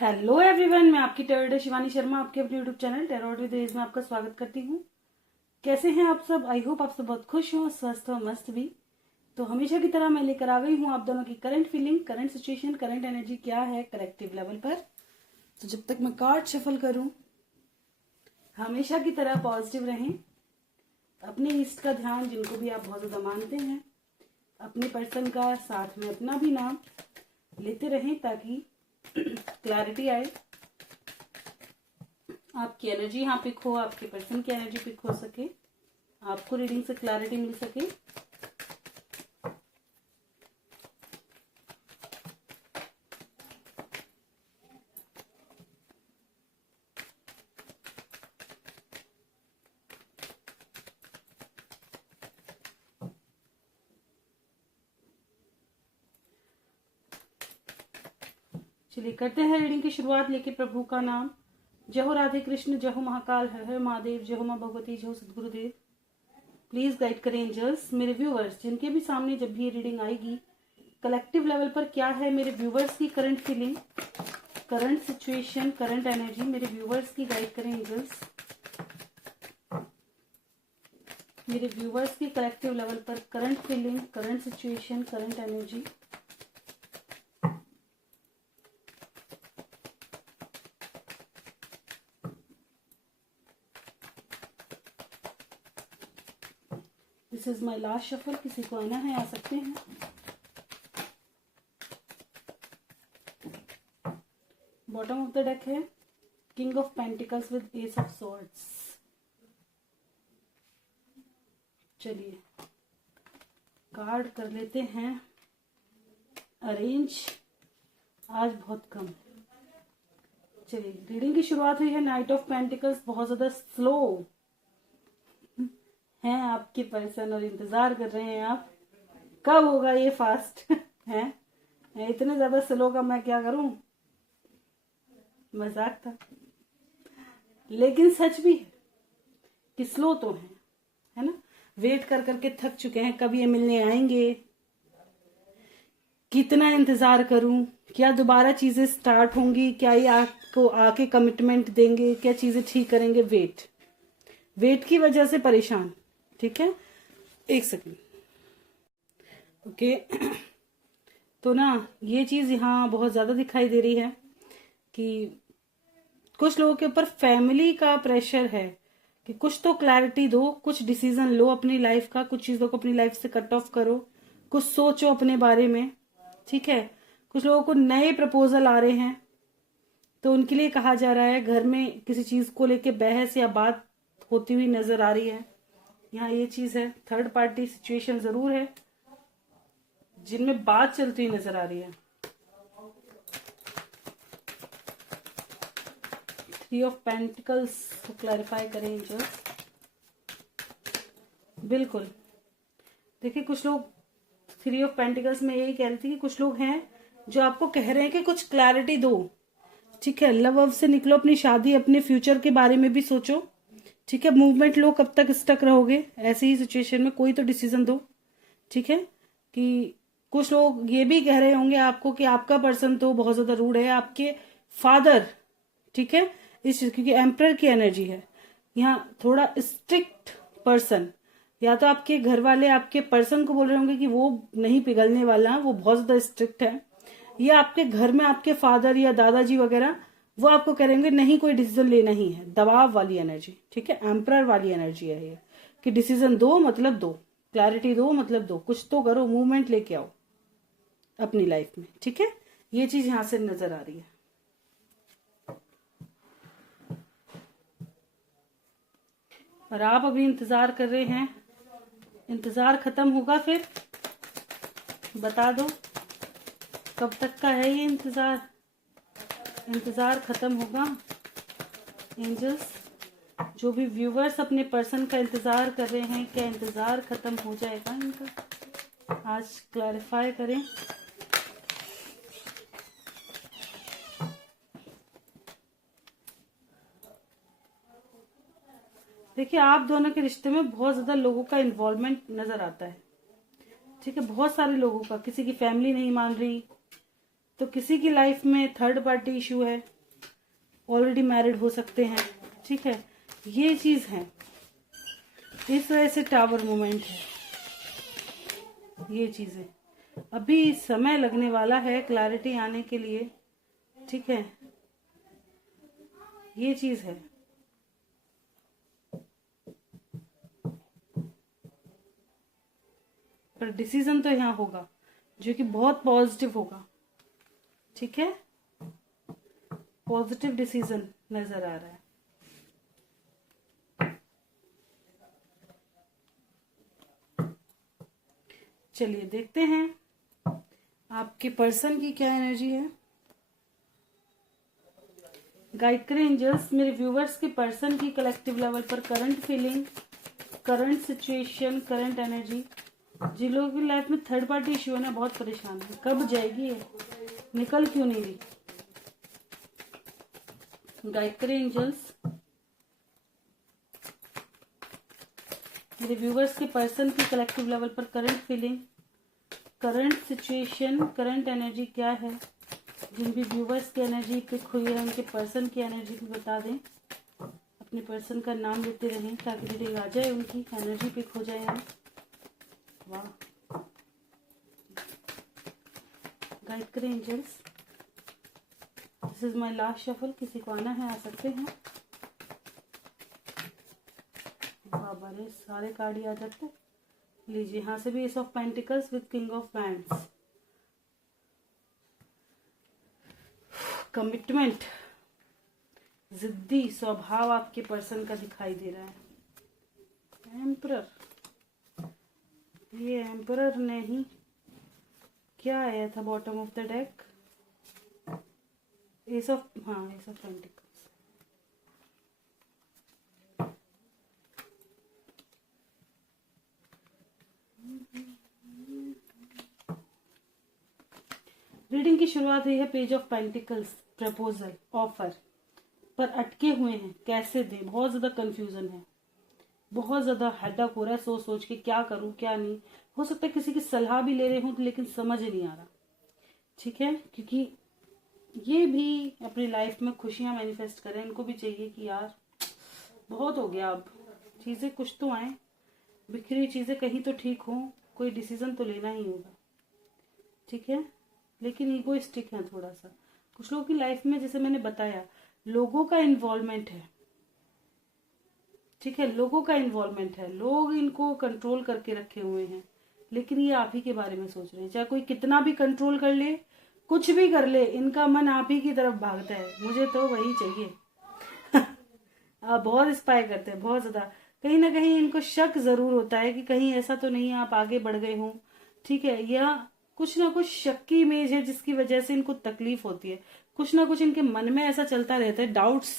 Hello everyone, मैं आपकी टेरोडे शिवानी शर्मा आपके अपने यूट्यूब चैनल टेरोड विद एज में आपका स्वागत करती हूँ। कैसे हैं आप सब? आई होप आप सब बहुत खुश हो, स्वस्थ हो, मस्त भी। तो हमेशा की तरह मैं लेकर आ गई हूँ आप दोनों की current feeling, current situation, current energy क्या है कलेक्टिव लेवल पर। तो जब तक मैं कार्ड शफल करूँ, हमेशा की तरह पॉजिटिव रहें, अपने इष्ट का ध्यान, जिनको भी आप बहुत ज्यादा मानते हैं, अपने पर्सन का, साथ में अपना भी नाम लेते रहें ताकि क्लैरिटी आए, आपकी एनर्जी यहाँ पिक हो, आपके पर्सन की एनर्जी पिक हो सके, आपको रीडिंग से क्लैरिटी मिल सके। चलिए करते हैं रीडिंग की शुरुआत लेके प्रभु का नाम। जय हो राधे कृष्ण, जय हो महाकाल, हर हर महादेव, जय हो माँ भगवती, जय हो सदगुरुदेव। प्लीज गाइड करें एंजल्स। मेरे व्यूवर्स जिनके भी सामने जब भी ये रीडिंग आएगी, कलेक्टिव लेवल पर क्या है मेरे व्यूवर्स की current feeling, current situation, current energy, मेरे व्यूवर्स की गाइड करें एंजल्स। मेरे व्यूवर्स की कलेक्टिव लेवल पर current feeling, current situation, current energy. This is my last shuffle. किसी को आना है आ सकते हैं। बॉटम ऑफ द डेक है king of pentacles with S of swords. चलिए कार्ड कर लेते हैं अरेंज, आज बहुत कम। चलिए रीडिंग की शुरुआत हुई है नाइट ऑफ पेंटिकल्स। बहुत ज्यादा स्लो हैं आपके पर्सन और इंतजार कर रहे हैं आप कब होगा ये फास्ट है। इतने ज्यादा स्लो का मैं क्या करूं, मजाक था, लेकिन सच भी है कि स्लो तो है ना। वेट कर करके थक चुके हैं, कब ये मिलने आएंगे, कितना इंतजार करूं, क्या दोबारा चीजें स्टार्ट होंगी, क्या ये आपको आके कमिटमेंट देंगे, क्या चीजें ठीक करेंगे। वेट की वजह से परेशान। ठीक है, एक सेकंड। ओके तो ना ये चीज यहाँ बहुत ज्यादा दिखाई दे रही है कि कुछ लोगों के ऊपर फैमिली का प्रेशर है कि कुछ तो क्लैरिटी दो, कुछ डिसीजन लो अपनी लाइफ का, कुछ चीजों को अपनी लाइफ से कट ऑफ करो, कुछ सोचो अपने बारे में। ठीक है, कुछ लोगों को नए प्रपोजल आ रहे हैं तो उनके लिए कहा जा रहा है घर में किसी चीज को लेके बहस या बात होती हुई नजर आ रही है। यहाँ ये चीज है, थर्ड पार्टी सिचुएशन जरूर है जिनमें बात चलती हुई नजर आ रही है। थ्री ऑफ पेंटिकल्स को क्लैरिफाई करें जो बिल्कुल देखिए, कुछ लोग थ्री ऑफ पेंटिकल्स में यही कह रही थी कि कुछ लोग हैं जो आपको कह रहे हैं कि कुछ क्लैरिटी दो। ठीक है, लव अव से निकलो, अपनी शादी, अपने फ्यूचर के बारे में भी सोचो। ठीक है, मूवमेंट लो, कब तक स्टक रहोगे ऐसी ही सिचुएशन में, कोई तो डिसीजन दो। ठीक है, कि कुछ लोग ये भी कह रहे होंगे आपको कि आपका पर्सन तो बहुत ज्यादा रूड है, आपके फादर। ठीक है, क्योंकि एम्परर की एनर्जी है यहाँ, थोड़ा स्ट्रिक्ट पर्सन, या तो आपके घर वाले आपके पर्सन को बोल रहे होंगे कि वो नहीं पिघलने वाला, वो बहुत ज्यादा स्ट्रिक्ट है, या आपके घर में आपके फादर या दादाजी वगैरह वो आपको कह रहे होंगे नहीं कोई डिसीजन लेना ही है, दबाव वाली एनर्जी। ठीक है, एम्परर वाली एनर्जी है ये कि डिसीजन दो मतलब दो, क्लैरिटी दो मतलब दो, कुछ तो करो, मूवमेंट लेके आओ अपनी लाइफ में। ठीक है, ये चीज यहां से नजर आ रही है। और आप अभी इंतजार कर रहे हैं, इंतजार खत्म होगा फिर बता दो कब तक का है ये इंतजार। इंतजार खत्म होगा एंजल्स। जो भी व्यूवर्स अपने पर्सन का इंतजार कर रहे हैं, क्या इंतजार खत्म हो जाएगा इनका? आज क्लैरिफाई करें। देखिए, आप दोनों के रिश्ते में बहुत ज्यादा लोगों का इन्वॉल्वमेंट नजर आता है। ठीक है, बहुत सारे लोगों का, किसी की फैमिली नहीं मान रही, तो किसी की लाइफ में थर्ड पार्टी इशू है, ऑलरेडी मैरिड हो सकते हैं, ठीक है, ये चीज है। इस वजह से टावर मोमेंट है, ये चीजें अभी समय लगने वाला है क्लैरिटी आने के लिए, ठीक है, ये चीज है। पर डिसीजन तो यहाँ होगा जो कि बहुत पॉजिटिव होगा, ठीक है, पॉजिटिव डिसीजन नजर आ रहा है। चलिए देखते हैं आपके पर्सन की क्या एनर्जी है। गाइड करें एंजल्स मेरे व्यूवर्स के पर्सन की कलेक्टिव लेवल पर current feeling, current situation, current energy. जिन लोगों की लाइफ में थर्ड पार्टी इश्यू है ना, बहुत परेशान है, कब जाएगी ये, निकल क्यों नहीं रही। गाइड करें एंजल्स मेरे व्यूवर्स के पर्सन की कलेक्टिव लेवल पर current feeling, current situation, current energy क्या है। जिन भी व्यूवर्स की एनर्जी पिक हुई है उनके पर्सन की एनर्जी भी बता दें, अपने पर्सन का नाम लेते रहें ताकि रीडिंग आ जाए, उनकी एनर्जी पिक हो जाए। हम वाह, गाइड करें angels, this is my last shuffle, किसी को आना है आ सकते हैं। बाबा रे सारे कार्ड ही आ जाते। लीजिए यहाँ से भी S of pentacles with king of wands, commitment, जिद्दी स्वभाव आपके पर्सन का दिखाई दे रहा है। एम्परर, ये एम्परर नहीं, क्या आया था bottom of the deck, S of, हाँ एस ऑफ पेंटिकल्स। रीडिंग की शुरुआत हुई है page of pentacles, proposal, offer पर अटके हुए हैं, कैसे दें, बहुत ज्यादा कंफ्यूजन है, बहुत ज्यादा हेडेक हो रहा है, सोच सोच के क्या करूं क्या नहीं। हो सकता है किसी की सलाह भी ले रहे हूं लेकिन समझ नहीं आ रहा, ठीक है, क्योंकि ये भी अपनी लाइफ में खुशियां मैनिफेस्ट करें, इनको भी चाहिए कि यार बहुत हो गया, अब चीजें कुछ तो आए, बिखरी हुई चीजें कहीं तो ठीक हो, कोई डिसीजन तो लेना ही होगा, ठीक है, लेकिन ईगोइस्टिक है थोड़ा सा। कुछ लोगों की लाइफ में जैसे मैंने बताया लोगों का इन्वॉल्वमेंट है, ठीक है, लोगों का इन्वॉल्वमेंट है, लोग इनको कंट्रोल करके रखे हुए हैं, लेकिन ये आप ही के बारे में सोच रहे हैं। चाहे कोई कितना भी कंट्रोल कर ले, कुछ भी कर ले, इनका मन आप ही की तरफ भागता है, मुझे तो वही चाहिए। आप बहुत स्पाई करते हैं, बहुत ज्यादा, कहीं ना कहीं इनको शक जरूर होता है कि कहीं ऐसा तो नहीं आप आगे बढ़ गए हो, ठीक है, या कुछ ना कुछ शक की इमेज है जिसकी वजह से इनको तकलीफ होती है, कुछ ना कुछ इनके मन में ऐसा चलता रहता है, डाउट्स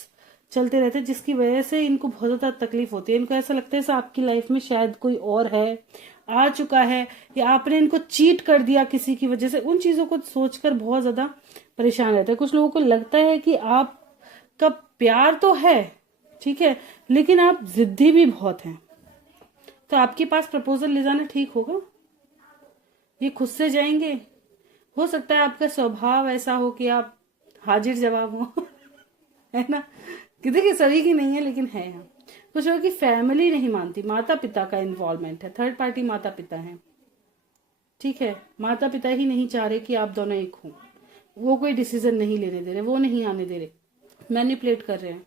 चलते रहते हैं जिसकी वजह से इनको बहुत ज्यादा तकलीफ होती है। इनको ऐसा लगता है आपकी लाइफ में शायद कोई और है, आ चुका है, या आपने इनको चीट कर दिया किसी की वजह से, उन चीजों को सोचकर बहुत ज्यादा परेशान रहता है। कुछ लोगों को लगता है कि आपका प्यार तो है, ठीक है, लेकिन आप जिद्दी भी बहुत हैं, तो आपके पास प्रपोजल ले जाना ठीक होगा, ये खुद से जाएंगे। हो सकता है आपका स्वभाव ऐसा हो कि आप हाजिर जवाब हो है ना, कि देखिए सभी की नहीं है लेकिन है यहाँ। कुछ लोगों की फैमिली नहीं मानती, माता पिता का इन्वॉल्वमेंट है, थर्ड पार्टी माता पिता है, ठीक है, माता पिता ही नहीं चाह रहे कि आप दोनों एक हो, वो कोई डिसीजन नहीं लेने दे रहे, वो नहीं आने दे रहे, मैनिपुलेट कर रहे हैं,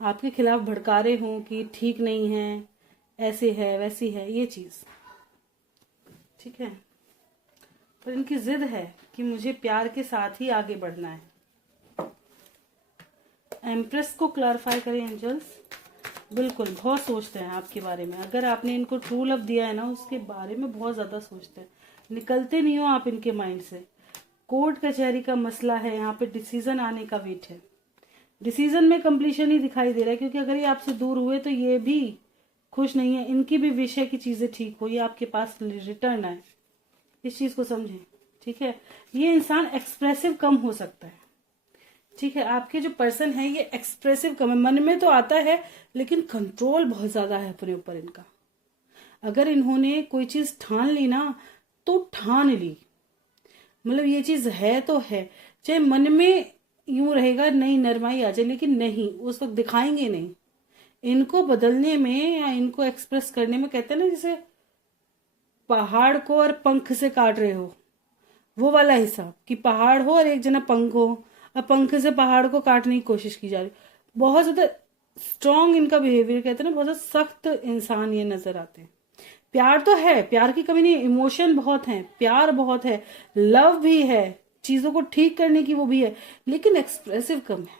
आपके खिलाफ भड़का रहे हो कि ठीक नहीं है, ऐसे है वैसी है, ये चीज, ठीक है, पर इनकी जिद है कि मुझे प्यार के साथ ही आगे बढ़ना है। एम्प्रेस को क्लैरिफाई करें एंजल्स, बिल्कुल बहुत सोचते हैं आपके बारे में, अगर आपने इनको ट्रू लव दिया है ना उसके बारे में बहुत ज्यादा सोचते हैं, निकलते नहीं हो आप इनके माइंड से। कोर्ट कचहरी का मसला है, यहाँ पे डिसीजन आने का वेट है, डिसीजन में कंप्लीशन ही दिखाई दे रहा है, क्योंकि अगर ये आपसे दूर हुए तो ये भी खुश नहीं है, इनकी भी विषय की चीजें ठीक हो, ये आपके पास रिटर्न आए, इस चीज को समझें, ठीक है। ये इंसान एक्सप्रेसिव कम हो सकता है, ठीक है, आपके जो पर्सन है ये एक्सप्रेसिव कम है, मन में तो आता है लेकिन कंट्रोल बहुत ज्यादा है अपने ऊपर इनका। अगर इन्होंने कोई चीज ठान ली ना तो ठान ली, मतलब ये चीज है तो है, चाहे मन में यूं रहेगा नहीं नरमाई आ जाए, लेकिन नहीं उस वक्त दिखाएंगे नहीं। इनको बदलने में या इनको एक्सप्रेस करने में, कहते हैं ना जैसे पहाड़ को और पंख से काट रहे हो, वो वाला हिसाब कि पहाड़ हो और एक जना पंख हो, और पंख से पहाड़ को काटने की कोशिश की जा रही। बहुत ज्यादा स्ट्रांग इनका बिहेवियर, कहते हैं ना बहुत ज्यादा सख्त इंसान ये नजर आते हैं। प्यार तो है, प्यार की कमी नहीं, इमोशन बहुत है, प्यार बहुत है, लव भी है, चीजों को ठीक करने की वो भी है, लेकिन एक्सप्रेसिव कम है।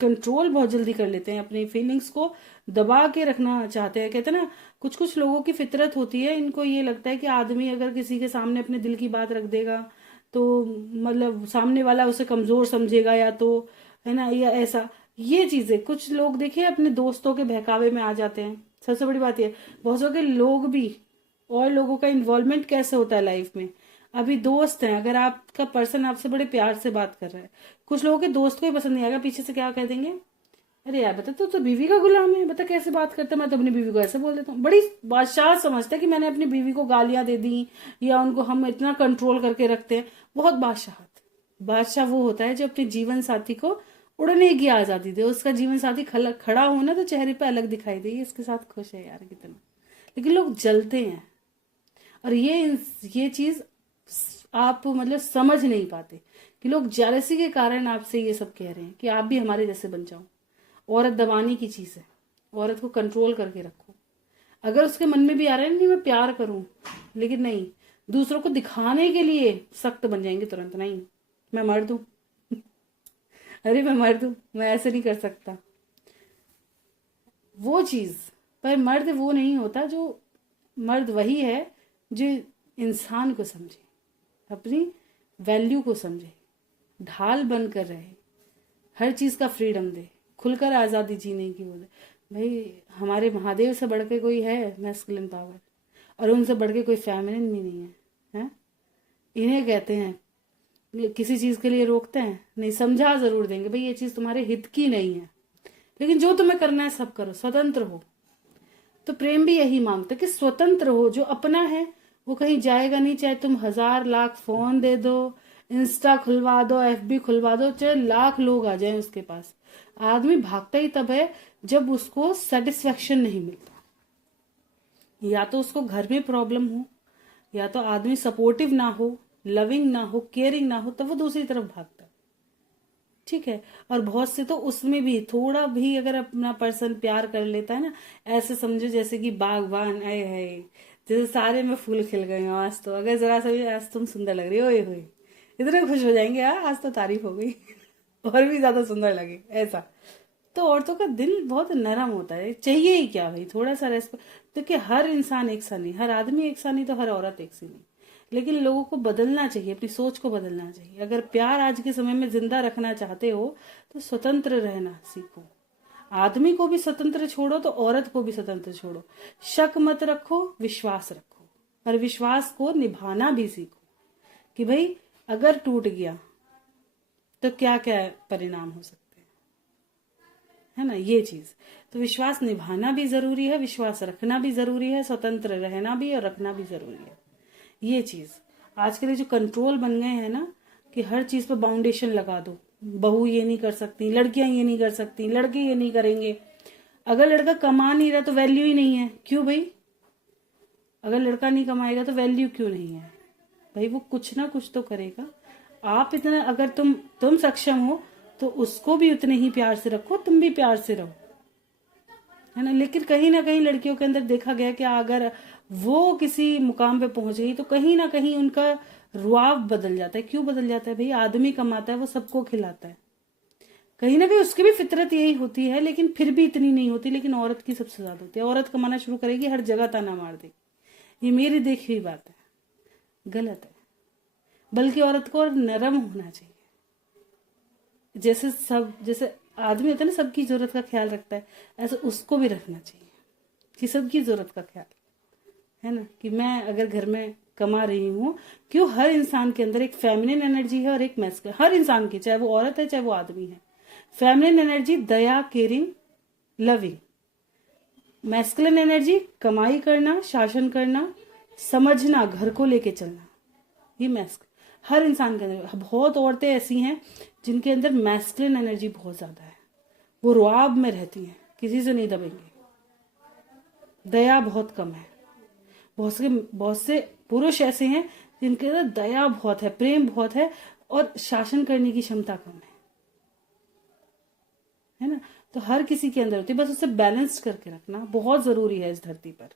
कंट्रोल बहुत जल्दी कर लेते हैं, अपनी फीलिंग्स को दबा के रखना चाहते हैं। कहते हैं ना कुछ कुछ लोगों की फितरत होती है, इनको ये लगता है कि आदमी अगर किसी के सामने अपने दिल की बात रख देगा तो मतलब सामने वाला उसे कमजोर समझेगा, या तो है ना, या ऐसा। ये चीजें कुछ लोग देखिए अपने दोस्तों के बहकावे में आ जाते हैं। सबसे बड़ी बात यह, बहुत सारे लोग भी, और लोगों का इन्वॉल्वमेंट कैसे होता है लाइफ में। अभी दोस्त हैं, अगर आपका पर्सन आपसे बड़े प्यार से बात कर रहा है, कुछ लोगों के दोस्त को ही पसंद नहीं आएगा, पीछे से क्या कह देंगे, अरे यार बता तो बीवी का गुलाम है, बता कैसे बात करता है, मैं तो अपनी बीवी को ऐसे बोल देता हूँ। बड़ी बादशाह समझते हैं कि मैंने अपनी बीवी को गालियां दे दी, या उनको हम इतना कंट्रोल करके रखते हैं। बहुत बादशाहत। बादशाह वो होता है जो अपने जीवन साथी को उड़ने की आजादी दे, उसका जीवन साथी खड़ा हो ना तो चेहरे पे अलग दिखाई दे, इसके साथ खुश है यार कितना। लेकिन लोग जलते हैं, और ये चीज आप मतलब समझ नहीं पाते कि लोग जेलसी के कारण आपसे ये सब कह रहे हैं कि आप भी हमारे जैसे बन जाओ। औरत दबाने की चीज है, औरत को कंट्रोल करके रखो। अगर उसके मन में भी आ रहा है नहीं मैं प्यार करूं, लेकिन नहीं, दूसरों को दिखाने के लिए सख्त बन जाएंगे तुरंत, नहीं मैं मर्द हूं अरे मैं मर्द हूं, मैं ऐसे नहीं कर सकता। वो चीज, पर मर्द वो नहीं होता जो, मर्द वही है जो इंसान को समझे, अपनी वैल्यू को समझे, ढाल बनकर रहे, हर चीज का फ्रीडम दे, खुलकर आजादी जीने की वो दे। भाई हमारे महादेव से बढ़ के कोई है मैस्कुलिन पावर, और उनसे बढ़ के कोई फेमिनिन भी नहीं है, हैं? इन्हें कहते हैं किसी चीज के लिए रोकते हैं नहीं, समझा जरूर देंगे भाई ये चीज तुम्हारे हित की नहीं है, लेकिन जो तुम्हें करना है सब करो, स्वतंत्र हो। तो प्रेम भी यही मांगता है कि स्वतंत्र हो, जो अपना है वो कहीं जाएगा नहीं, चाहे तुम 1000 लाख फोन दे दो, इंस्टा खुलवा दो, एफबी खुलवा दो, चाहे लाख लोग आ जाएं उसके पास। आदमी भागता ही तब है जब उसको सेटिस्फेक्शन नहीं मिलता, या तो उसको घर में प्रॉब्लम हो, या तो आदमी सपोर्टिव ना हो, लविंग ना हो, केयरिंग ना हो, तब वो दूसरी तरफ भागता है। ठीक है। और बहुत से तो उसमें भी थोड़ा भी अगर अपना पर्सन प्यार कर लेता है ना, ऐसे समझो जैसे कि बागवान आए है, जैसे सारे में फूल खिल गए हैं आज तो, अगर जरा सा भी आज तुम सुंदर लग रही हो, ओए होए, इतने खुश हो जाएंगे यार आज तो तारीफ हो गई और भी ज्यादा सुंदर लगे, ऐसा। तो औरतों का दिल बहुत नरम होता है, चाहिए ही क्या भाई, थोड़ा सा रेस्पेक्ट। देखिए हर इंसान एक सा नहीं, हर आदमी एक सा नहीं, तो हर औरत एक सी नहीं, लेकिन लोगों को बदलना चाहिए, अपनी सोच को बदलना चाहिए। अगर प्यार आज के समय में जिंदा रखना चाहते हो तो स्वतंत्र रहना सीखो। आदमी को भी स्वतंत्र छोड़ो तो औरत को भी स्वतंत्र छोड़ो। शक मत रखो, विश्वास रखो, और विश्वास को निभाना भी सीखो कि भाई अगर टूट गया तो क्या क्या परिणाम हो सकते हैं, है ना, ये चीज। तो विश्वास निभाना भी जरूरी है, विश्वास रखना भी जरूरी है, स्वतंत्र रहना भी और रखना भी जरूरी है। ये चीज आज के लिए जो कंट्रोल बन गए हैं ना, कि हर चीज पे बाउंडेशन लगा दो, बहू ये नहीं कर सकती, लड़कियां ये नहीं कर सकती, लड़के ये नहीं करेंगे। अगर लड़का कमा नहीं रहा तो वैल्यू ही नहीं है, क्यों भाई? अगर लड़का नहीं कमाएगा तो वैल्यू क्यों नहीं है भाई? वो कुछ ना कुछ तो करेगा। आप इतना अगर तुम सक्षम हो तो उसको भी उतने ही प्यार से रखो, तुम भी प्यार से रहो, है ना। लेकिन कहीं ना कहीं लड़कियों के अंदर देखा गया कि अगर वो किसी मुकाम पे पहुंच गई तो कहीं ना कहीं उनका रुआब बदल जाता है। क्यों बदल जाता है भाई? आदमी कमाता है, वो सबको खिलाता है, कहीं ना कहीं उसकी भी फितरत यही होती है, लेकिन फिर भी इतनी नहीं होती। लेकिन औरत की सबसे ज्यादा होती है। औरत कमाना शुरू करेगी, हर जगह ताना मार देगी। ये मेरी देखी हुई बात है, गलत है। बल्कि औरत को और नरम होना चाहिए। जैसे आदमी होता है ना, सबकी जरूरत का ख्याल रखता है, ऐसे उसको भी रखना चाहिए कि सबकी जरूरत का ख्याल, है ना। कि मैं अगर घर में कमा रही हूँ, क्यों, हर इंसान के अंदर एक फेमिनिन एनर्जी है और एक मैस्कुलिन, हर इंसान की, चाहे वो औरत है चाहे वो आदमी है। फेमिनिन एनर्जी दया, केयरिंग, लविंग। मैस्कुलिन एनर्जी कमाई करना, शासन करना, समझना, घर को लेके चलना, ये मैस्क हर इंसान के अंदर। बहुत औरतें ऐसी हैं जिनके अंदर मैस्कुलिन एनर्जी बहुत ज्यादा है, वो रुआब में रहती हैं, किसी से नहीं दबेंगे। दया बहुत कम है। बहुत से पुरुष ऐसे हैं जिनके अंदर दया बहुत है, प्रेम बहुत है, और शासन करने की क्षमता कम है ना। तो हर किसी के अंदर होती है, बस उसे बैलेंस करके रखना बहुत जरूरी है इस धरती पर,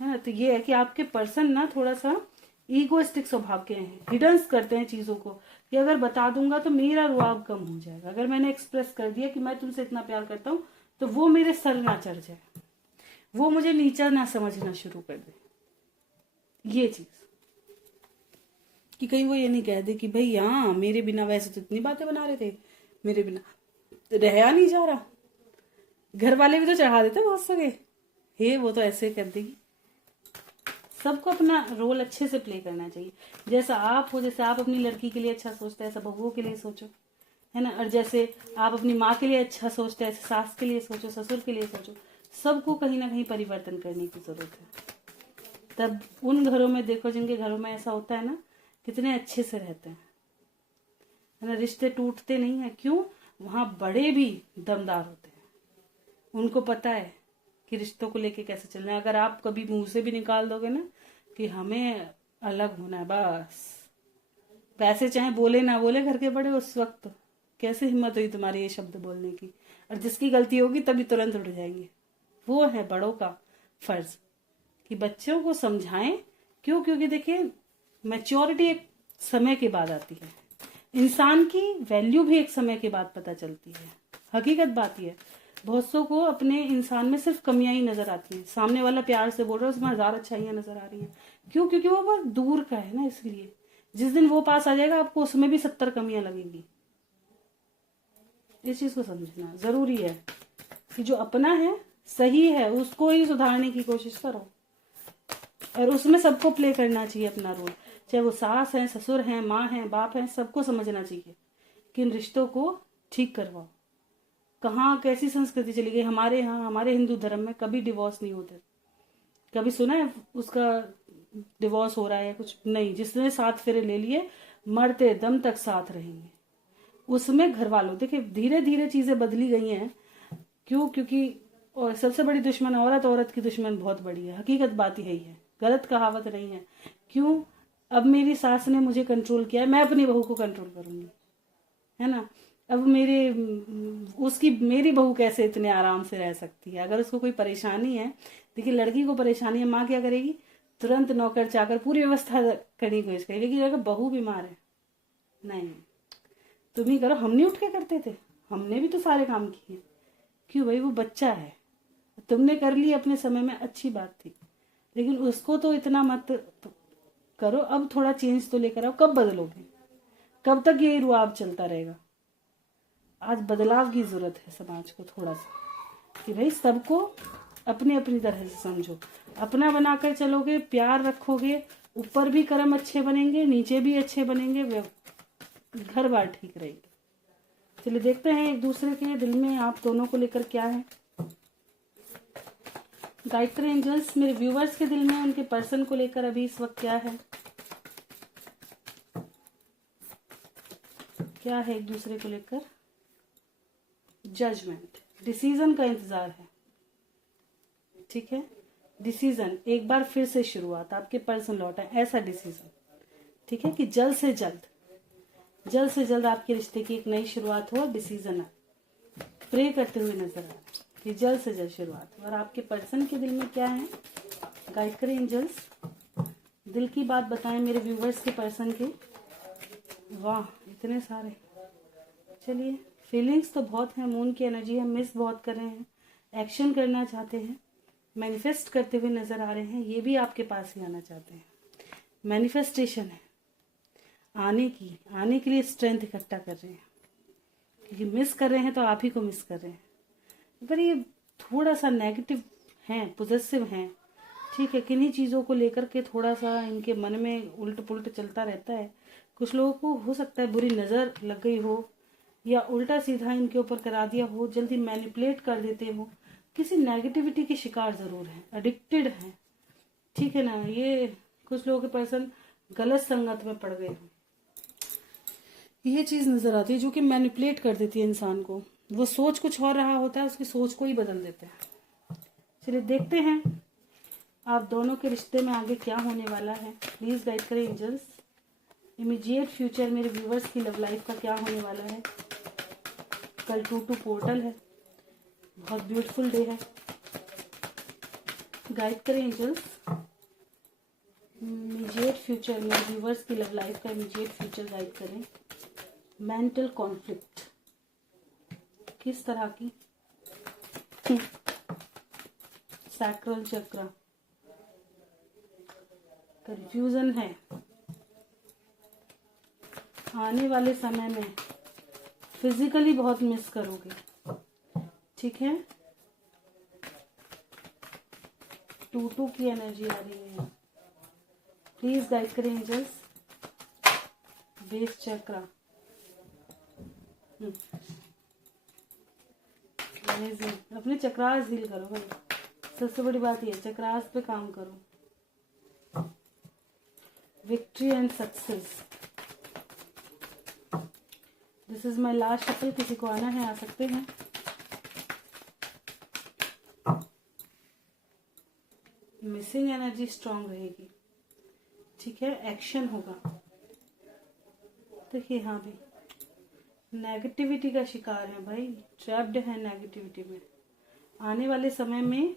है ना। तो ये है कि आपके पर्सन ना थोड़ा सा ईगोइस्टिक स्वभाव के हैं, हिडन्स करते हैं चीजों को, कि अगर बता दूंगा तो मेरा रुआब कम हो जाएगा, अगर मैंने एक्सप्रेस कर दिया कि मैं तुमसे इतना प्यार करता हूं तो वो मेरे सर ना चढ़ जाए, वो मुझे नीचा ना समझना शुरू कर दे। ये चीज कि कहीं वो ये नहीं कह दे कि भाई हाँ मेरे बिना वैसे तो इतनी बातें बना रहे थे, मेरे बिना रहा नहीं जा रहा। घर वाले भी तो चढ़ा देते बहुत सगे, हे वो तो ऐसे कर देगी। सबको अपना रोल अच्छे से प्ले करना चाहिए। जैसा आप हो, जैसे आप अपनी लड़की के लिए अच्छा सोचते हैं ऐसा बहुओं के लिए सोचो, है ना। और जैसे आप अपनी माँ के लिए अच्छा सोचते हैं ऐसे सास के लिए सोचो, ससुर के लिए सोचो। सबको कहीं ना कहीं परिवर्तन करने की जरूरत है। तब उन घरों में देखो जिनके घरों में ऐसा होता है ना, कितने अच्छे से रहते हैं, है ना। रिश्ते टूटते नहीं है, क्यों? वहां बड़े भी दमदार होते हैं, उनको पता है कि रिश्तों को लेके कैसे चलना है। अगर आप कभी मुंह से भी निकाल दोगे ना कि हमें अलग होना है, बस पैसे चाहे बोले ना बोले घर के बड़े, उस वक्त कैसे हिम्मत हुई तुम्हारी ये शब्द बोलने की, और जिसकी गलती होगी तभी तुरंत उठ जाएंगे। वो है बड़ों का फर्ज कि बच्चों को समझाएं। क्यों? क्योंकि देखिए मैच्योरिटी एक समय के बाद आती है, इंसान की वैल्यू भी एक समय के बाद पता चलती है। हकीकत बात यह है, बहुत सौ को अपने इंसान में सिर्फ कमियां ही नजर आती हैं। सामने वाला प्यार से बोल रहा है, उसमें 1000 अच्छाइयां नजर आ रही हैं। क्यों? क्योंकि वो बहुत दूर का है ना, इसलिए जिस दिन वो पास आ जाएगा आपको उसमें भी 70 कमियां लगेंगी। इस चीज को समझना जरूरी है कि जो अपना है सही है उसको ही सुधारने की कोशिश करो, और उसमें सबको प्ले करना चाहिए अपना रोल। चाहे वो सास है, ससुर है, माँ है, बाप है, सबको समझना चाहिए कि इन रिश्तों को ठीक करवाओ। कहाँ कैसी संस्कृति चली गई हमारे यहाँ, हमारे हिंदू धर्म में कभी डिवोर्स नहीं होते। कभी सुना है उसका डिवोर्स हो रहा है? कुछ नहीं। जिसने 7 फेरे ले लिए मरते दम तक साथ रहेंगे। उसमें घर वालों, देखिए धीरे धीरे चीजें बदली गई हैं। क्यों? क्योंकि और सबसे बड़ी दुश्मन औरत, औरत की दुश्मन बहुत बड़ी है। हकीकत बात यही है, गलत कहावत नहीं है। क्यों? अब मेरी सास ने मुझे कंट्रोल किया है, मैं अपनी बहू को कंट्रोल करूंगी, है ना। अब मेरी बहू कैसे इतने आराम से रह सकती है? अगर उसको कोई परेशानी है, देखिए लड़की को परेशानी है, माँ क्या करेगी? तुरंत नौकर चाकर पूरी व्यवस्था करने की कोशिश करेगी। लेकिन अगर बहू बीमार है, नहीं तुम ही करो, हम नहीं उठ के करते थे, हमने भी तो सारे काम किए। क्यों भाई? वो बच्चा है, तुमने कर ली अपने समय में, अच्छी बात थी, लेकिन उसको तो इतना मत करो। अब थोड़ा चेंज तो लेकर आओ। कब बदलोगे? कब तक ये रुआब चलता रहेगा? आज बदलाव की जरूरत है समाज को थोड़ा सा, कि भाई सबको अपनी अपनी तरह से समझो, अपना बनाकर चलोगे, प्यार रखोगे, ऊपर भी कर्म अच्छे बनेंगे, नीचे भी अच्छे बनेंगे, घर बार ठीक रहेगी। चलिए देखते हैं एक दूसरे के दिल में आप दोनों को लेकर क्या है। गायत्री एंजल्स मेरे व्यूवर्स के दिल में उनके पर्सन को लेकर अभी इस वक्त क्या है, क्या है एक दूसरे को लेकर? जजमेंट, डिसीजन का इंतजार है। ठीक है, डिसीजन, एक बार फिर से शुरुआत, आपके पर्सन लौटा ऐसा डिसीजन। ठीक है कि जल्द से जल्द आपके रिश्ते की एक नई शुरुआत हो, डिसीजन आए। प्रे करते हुए नजर आ रहा है कि जल्द से जल्द शुरुआत हो। और आपके पर्सन के दिल में क्या है? गाइड करें एंजल्स, दिल की बात बताएं मेरे व्यूवर्स के पर्सन के। वाह इतने सारे। चलिए फीलिंग्स तो बहुत है, मून की एनर्जी है, मिस बहुत कर रहे हैं, एक्शन करना चाहते हैं, मैनिफेस्ट करते हुए नजर आ रहे हैं, ये भी आपके पास ही आना चाहते हैं। मैनिफेस्टेशन है, आने के लिए स्ट्रेंथ इकट्ठा कर रहे हैं, क्योंकि मिस कर रहे हैं तो आप ही को मिस कर रहे हैं। पर ये थोड़ा सा नेगेटिव हैं, पॉजिटिव हैं। ठीक है, किन्हीं चीज़ों को लेकर के थोड़ा सा इनके मन में उल्ट पुल्ट चलता रहता है। कुछ लोगों को हो सकता है बुरी नज़र लग गई हो, या उल्टा सीधा इनके ऊपर करा दिया हो, जल्दी मैनिपुलेट कर देते हो, किसी नेगेटिविटी के शिकार जरूर है, एडिक्टेड है। ठीक है ना, ये कुछ लोगों के पर्सन गलत संगत में पड़ गए हैं, ये चीज नजर आती है जो कि मैनिपुलेट कर देती है इंसान को। वो सोच कुछ और रहा होता है, उसकी सोच को ही बदल देते हैं। चलिए देखते हैं आप दोनों के रिश्ते में आगे क्या होने वाला है। प्लीज गाइड करें एंजल्स, इमीडिएट फ्यूचर मेरे व्यूवर्स की लव लाइफ का क्या होने वाला है। कल 2/2 पोर्टल है, बहुत ब्यूटीफुल डे है। गाइड करें एंजल्स, इमीडिएट फ्यूचर मेरे व्यूवर्स की लव लाइफ का इमीडिएट फ्यूचर गाइड करें। मेंटल कॉन्फ्लिक्ट किस तरह की, सैक्रल चक्र, कंफ्यूजन है, आने वाले समय में फिजिकली बहुत मिस करोगे, ठीक है। 2/2 की एनर्जी आ रही है, प्लीज गाइड करें एंजल्स। बेस चक्र, अपने चक्रास हील करो भाई, सबसे बड़ी बात ये, चक्रास पे काम करो। Victory and success, this is my last shuffle. किसी को आना है आ सकते हैं। मिसिंग एनर्जी स्ट्रांग रहेगी, ठीक है। एक्शन होगा। देखिए हाँ भी नेगेटिविटी का शिकार है भाई, ट्रैप्ड है नेगेटिविटी में। आने वाले समय में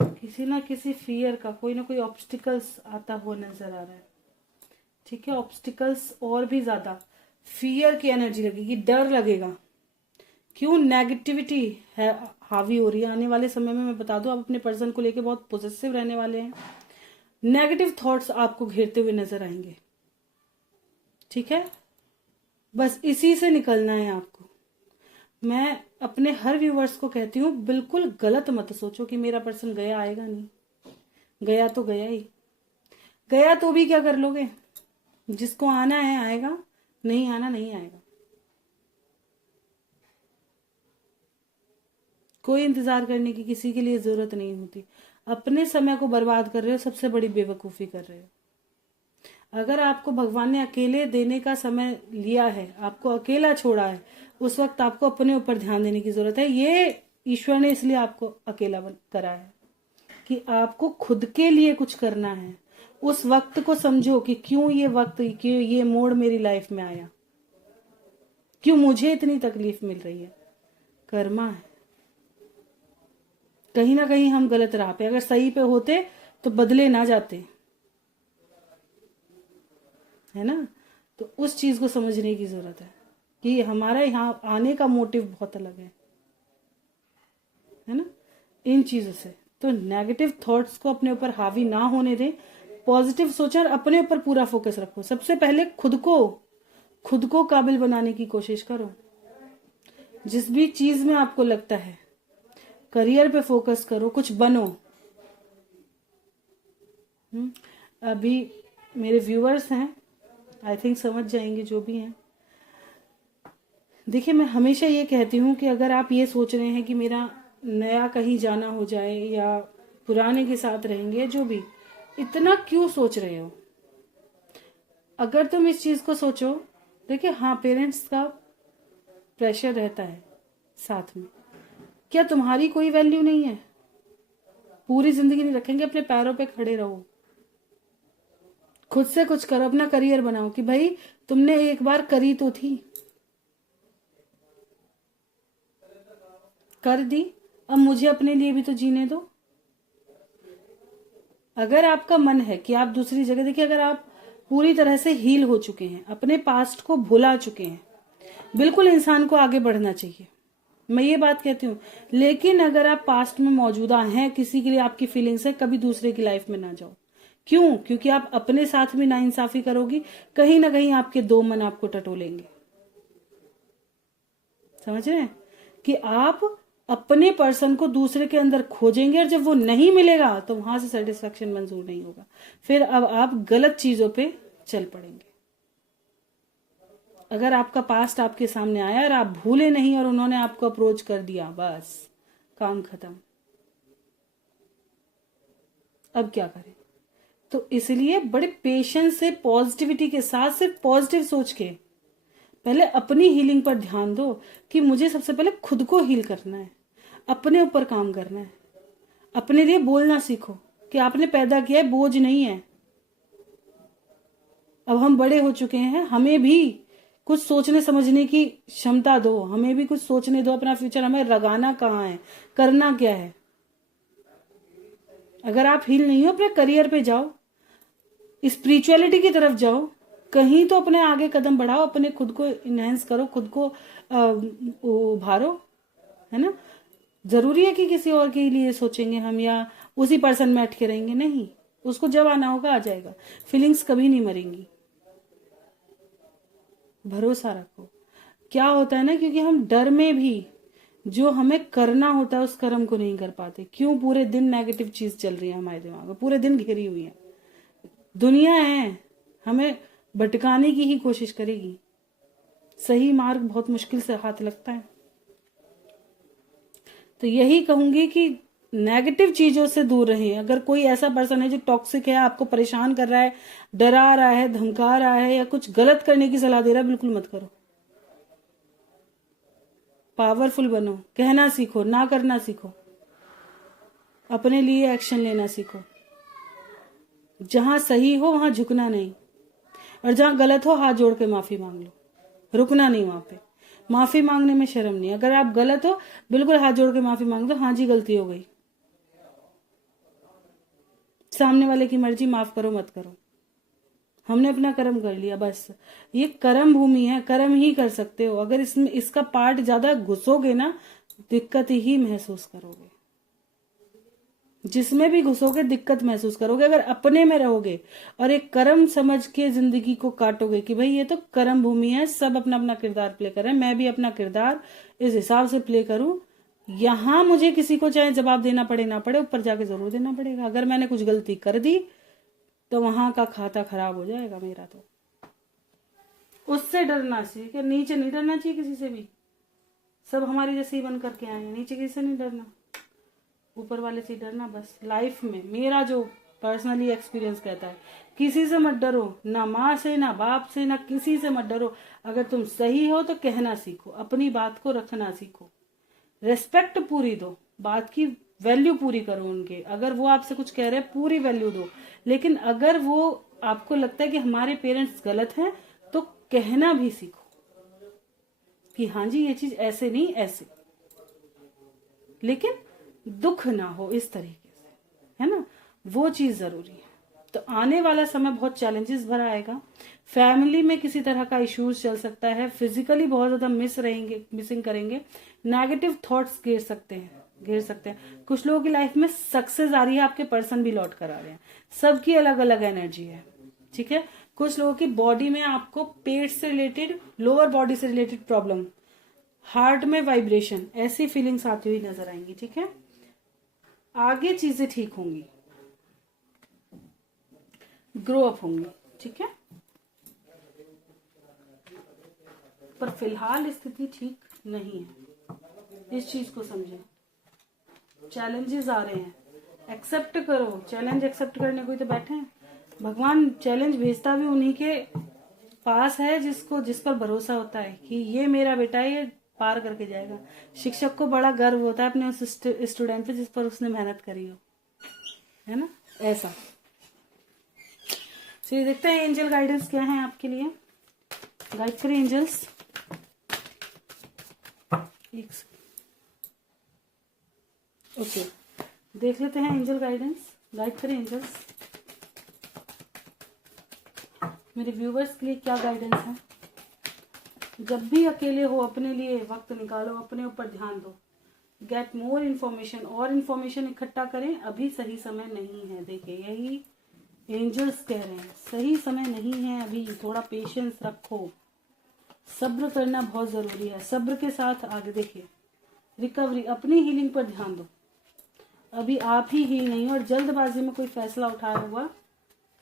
किसी ना किसी फियर का कोई ना कोई ऑब्स्टिकल्स आता हुआ नजर आ रहा है, ठीक है। ऑब्स्टिकल्स और भी ज्यादा फियर की एनर्जी लगेगी, डर लगेगा। क्यों? नेगेटिविटी है हावी हो रही है। आने वाले समय में मैं बता दूं, आप अपने पर्सन को लेके बहुत पॉजिटिव रहने वाले हैं। नेगेटिव थॉट्स आपको घेरते हुए नजर आएंगे, ठीक है। बस इसी से निकलना है आपको। मैं अपने हर व्यूवर्स को कहती हूँ, बिल्कुल गलत मत सोचो कि मेरा पर्सन गया आएगा नहीं। गया तो गया ही, गया तो भी क्या कर लोगे? जिसको आना है आएगा, नहीं आना नहीं आएगा। कोई इंतजार करने की किसी के लिए जरूरत नहीं होती। अपने समय को बर्बाद कर रहे हो, सबसे बड़ी बेवकूफी कर रहे हो। अगर आपको भगवान ने अकेले देने का समय लिया है, आपको अकेला छोड़ा है, उस वक्त आपको अपने ऊपर ध्यान देने की जरूरत है। ये ईश्वर ने इसलिए आपको अकेला करा है कि आपको खुद के लिए कुछ करना है। उस वक्त को समझो कि क्यों ये वक्त, क्यों ये मोड़ मेरी लाइफ में आया, क्यों मुझे इतनी तकलीफ मिल रही है। कर्मा है। कहीं ना कहीं हम गलत राह पे, अगर सही पे होते तो बदले ना जाते, है ना। तो उस चीज को समझने की जरूरत है कि हमारा यहाँ आने का मोटिव बहुत अलग है ना। इन चीजों से तो नेगेटिव थॉट्स को अपने ऊपर हावी ना होने दें। पॉजिटिव सोचो और अपने ऊपर पूरा फोकस रखो। सबसे पहले खुद को काबिल बनाने की कोशिश करो। जिस भी चीज में आपको लगता है, करियर पे फोकस करो, कुछ बनो। अभी मेरे व्यूअर्स हैं, आई थिंक समझ जाएंगे जो भी हैं। देखिए, मैं हमेशा ये कहती हूँ कि अगर आप ये सोच रहे हैं कि मेरा नया कहीं जाना हो जाए या पुराने के साथ रहेंगे, जो भी, इतना क्यों सोच रहे हो? अगर तुम इस चीज को सोचो, देखिए हाँ, पेरेंट्स का प्रेशर रहता है साथ में। क्या तुम्हारी कोई वैल्यू नहीं है? पूरी जिंदगी नहीं रखेंगे। अपने पैरों पे खड़े रहो, खुद से कुछ करो, अपना करियर बनाओ कि भाई तुमने एक बार करी तो थी, कर दी, अब मुझे अपने लिए भी तो जीने दो। अगर आपका मन है कि आप दूसरी जगह, देखिए अगर आप पूरी तरह से हील हो चुके हैं, अपने पास्ट को भुला चुके हैं, बिल्कुल इंसान को आगे बढ़ना चाहिए, मैं ये बात कहती हूँ। लेकिन अगर आप पास्ट में मौजूदा हैं, किसी के लिए आपकी फीलिंग्स है, कभी दूसरे की लाइफ में ना जाओ। क्यों? क्योंकि आप अपने साथ में नाइंसाफी करोगी, कहीं ना कहीं आपके दो मन आपको टटोलेंगे। समझ रहे हैं कि आप अपने पर्सन को दूसरे के अंदर खोजेंगे, और जब वो नहीं मिलेगा तो वहां से सेटिस्फेक्शन मंजूर नहीं होगा। फिर अब आप गलत चीजों पे चल पड़ेंगे। अगर आपका पास्ट आपके सामने आया और आप भूले नहीं और उन्होंने आपको अप्रोच कर दिया, बस काम खत्म। अब क्या करें? तो इसलिए बड़े पेशेंस से, पॉजिटिविटी के साथ, सिर्फ पॉजिटिव सोच के पहले अपनी हीलिंग पर ध्यान दो कि मुझे सबसे पहले खुद को हील करना है, अपने ऊपर काम करना है। अपने लिए बोलना सीखो कि आपने पैदा किया है, बोझ नहीं है। अब हम बड़े हो चुके हैं, हमें भी कुछ सोचने समझने की क्षमता दो, हमें भी कुछ सोचने दो अपना फ्यूचर, हमें लगाना कहाँ है, करना क्या है। अगर आप हील नहीं हो, अपने करियर पे जाओ, स्पिरिचुअलिटी की तरफ जाओ, कहीं तो अपने आगे कदम बढ़ाओ, अपने खुद को इनहेंस करो, खुद को उभारो, है ना। जरूरी है कि किसी और के लिए सोचेंगे हम या उसी पर्सन में अटके रहेंगे? नहीं, उसको जब आना होगा आ जाएगा। फीलिंग्स कभी नहीं मरेंगी, भरोसा रखो। क्या होता है ना, क्योंकि हम डर में भी जो हमें करना होता है उस कर्म को नहीं कर पाते। क्यों? पूरे दिन नेगेटिव चीज चल रही है हमारे दिमाग में, पूरे दिन घिरी हुई है दुनिया है, हमें भटकाने की ही कोशिश करेगी। सही मार्ग बहुत मुश्किल से हाथ लगता है। तो यही कहूंगी कि नेगेटिव चीजों से दूर रहें। अगर कोई ऐसा पर्सन है जो टॉक्सिक है, आपको परेशान कर रहा है, डरा रहा है, धमका रहा है या कुछ गलत करने की सलाह दे रहा है, बिल्कुल मत करो। पावरफुल बनो, कहना सीखो, ना करना सीखो, अपने लिए एक्शन लेना सीखो। जहां सही हो वहां झुकना नहीं, और जहां गलत हो हाथ जोड़ के माफी मांग लो, रुकना नहीं वहां पे। माफी मांगने में शर्म नहीं। अगर आप गलत हो, बिल्कुल हाथ जोड़ के माफी मांग दो, हाँ जी गलती हो गई, सामने वाले की मर्जी, माफ करो मत करो, हमने अपना कर्म कर लिया बस। ये कर्म भूमि है, कर्म ही कर सकते हो। अगर इसमें इसका पार्ट ज्यादा घुसोगे ना, दिक्कत ही महसूस करोगे। जिसमें भी घुसोगे दिक्कत महसूस करोगे। अगर अपने में रहोगे और एक कर्म समझ के जिंदगी को काटोगे कि भाई ये तो कर्म भूमि है, सब अपना अपना किरदार प्ले कर रहे हैं, मैं भी अपना किरदार इस हिसाब से प्ले करूं, यहां मुझे किसी को चाहे जवाब देना पड़े ना पड़े, ऊपर जाके जरूर देना पड़ेगा। अगर मैंने कुछ गलती कर दी तो वहां का खाता खराब हो जाएगा मेरा। तो उससे डरना चाहिए, नीचे नहीं डरना चाहिए किसी से भी। सब हमारी जैसे ही बन करके आए हैं, नीचे किसी से नहीं डरना, ऊपर वाले से डरना बस। लाइफ में मेरा जो पर्सनली एक्सपीरियंस कहता है, किसी से मत डरो, ना माँ से, ना बाप से, ना किसी से मत डरो। अगर तुम सही हो तो कहना सीखो, अपनी बात को रखना सीखो, रेस्पेक्ट पूरी दो, बात की वैल्यू पूरी करो उनके। अगर वो आपसे कुछ कह रहे हैं, पूरी वैल्यू दो। लेकिन अगर वो आपको लगता है कि हमारे पेरेंट्स गलत हैं, तो कहना भी सीखो कि हाँ जी ये चीज ऐसे नहीं ऐसे, लेकिन दुख ना हो इस तरीके से, है ना, वो चीज जरूरी है। तो आने वाला समय बहुत चैलेंजेस भरा आएगा। फैमिली में किसी तरह का इश्यूज चल सकता है, फिजिकली बहुत ज्यादा मिसिंग करेंगे, नेगेटिव थॉट्स घेर सकते हैं। कुछ लोगों की लाइफ में सक्सेस आ रही है, आपके पर्सन भी लौट कर आ रहे हैं, सबकी अलग अलग एनर्जी है, ठीक है। कुछ लोगों की बॉडी में आपको पेट से रिलेटेड, लोअर बॉडी से रिलेटेड प्रॉब्लम, हार्ट में वाइब्रेशन, ऐसी फीलिंग्स आती हुई नजर आएंगी, ठीक है। आगे चीजें ठीक होंगी, ग्रो अप होंगी, ठीक है। पर फिलहाल स्थिति ठीक नहीं है, इस चीज को समझे। चैलेंजेस आ रहे हैं, एक्सेप्ट करो। चैलेंज एक्सेप्ट करने कोई तो बैठे हैं। भगवान चैलेंज भेजता भी उन्हीं के पास है जिस पर भरोसा होता है कि ये मेरा बेटा है, ये पार करके जाएगा। शिक्षक को बड़ा गर्व होता है अपने उस स्टूडेंट पे जिस पर उसने मेहनत करी हो, है ना, ऐसा। चलिए देखते हैं एंजल गाइडेंस क्या है आपके लिए। गाइड करें एंजल्स। ओके, देख लेते हैं एंजल गाइडेंस। गाइड करें एंजल्स, मेरे व्यूवर्स के लिए क्या गाइडेंस है। जब भी अकेले हो, अपने लिए वक्त निकालो, अपने ऊपर ध्यान दो। गेट मोर इन्फॉर्मेशन, और इन्फॉर्मेशन इकट्ठा करें। अभी सही समय नहीं है। देखिए यही एंजल्स कह रहे हैं, सही समय नहीं है अभी, थोड़ा पेशेंस रखो, सब्र करना बहुत जरूरी है। सब्र के साथ आगे देखिए, रिकवरी, अपनी हीलिंग पर ध्यान दो। अभी आप ही हील नहीं हो, और जल्दबाजी में कोई फैसला उठाया हुआ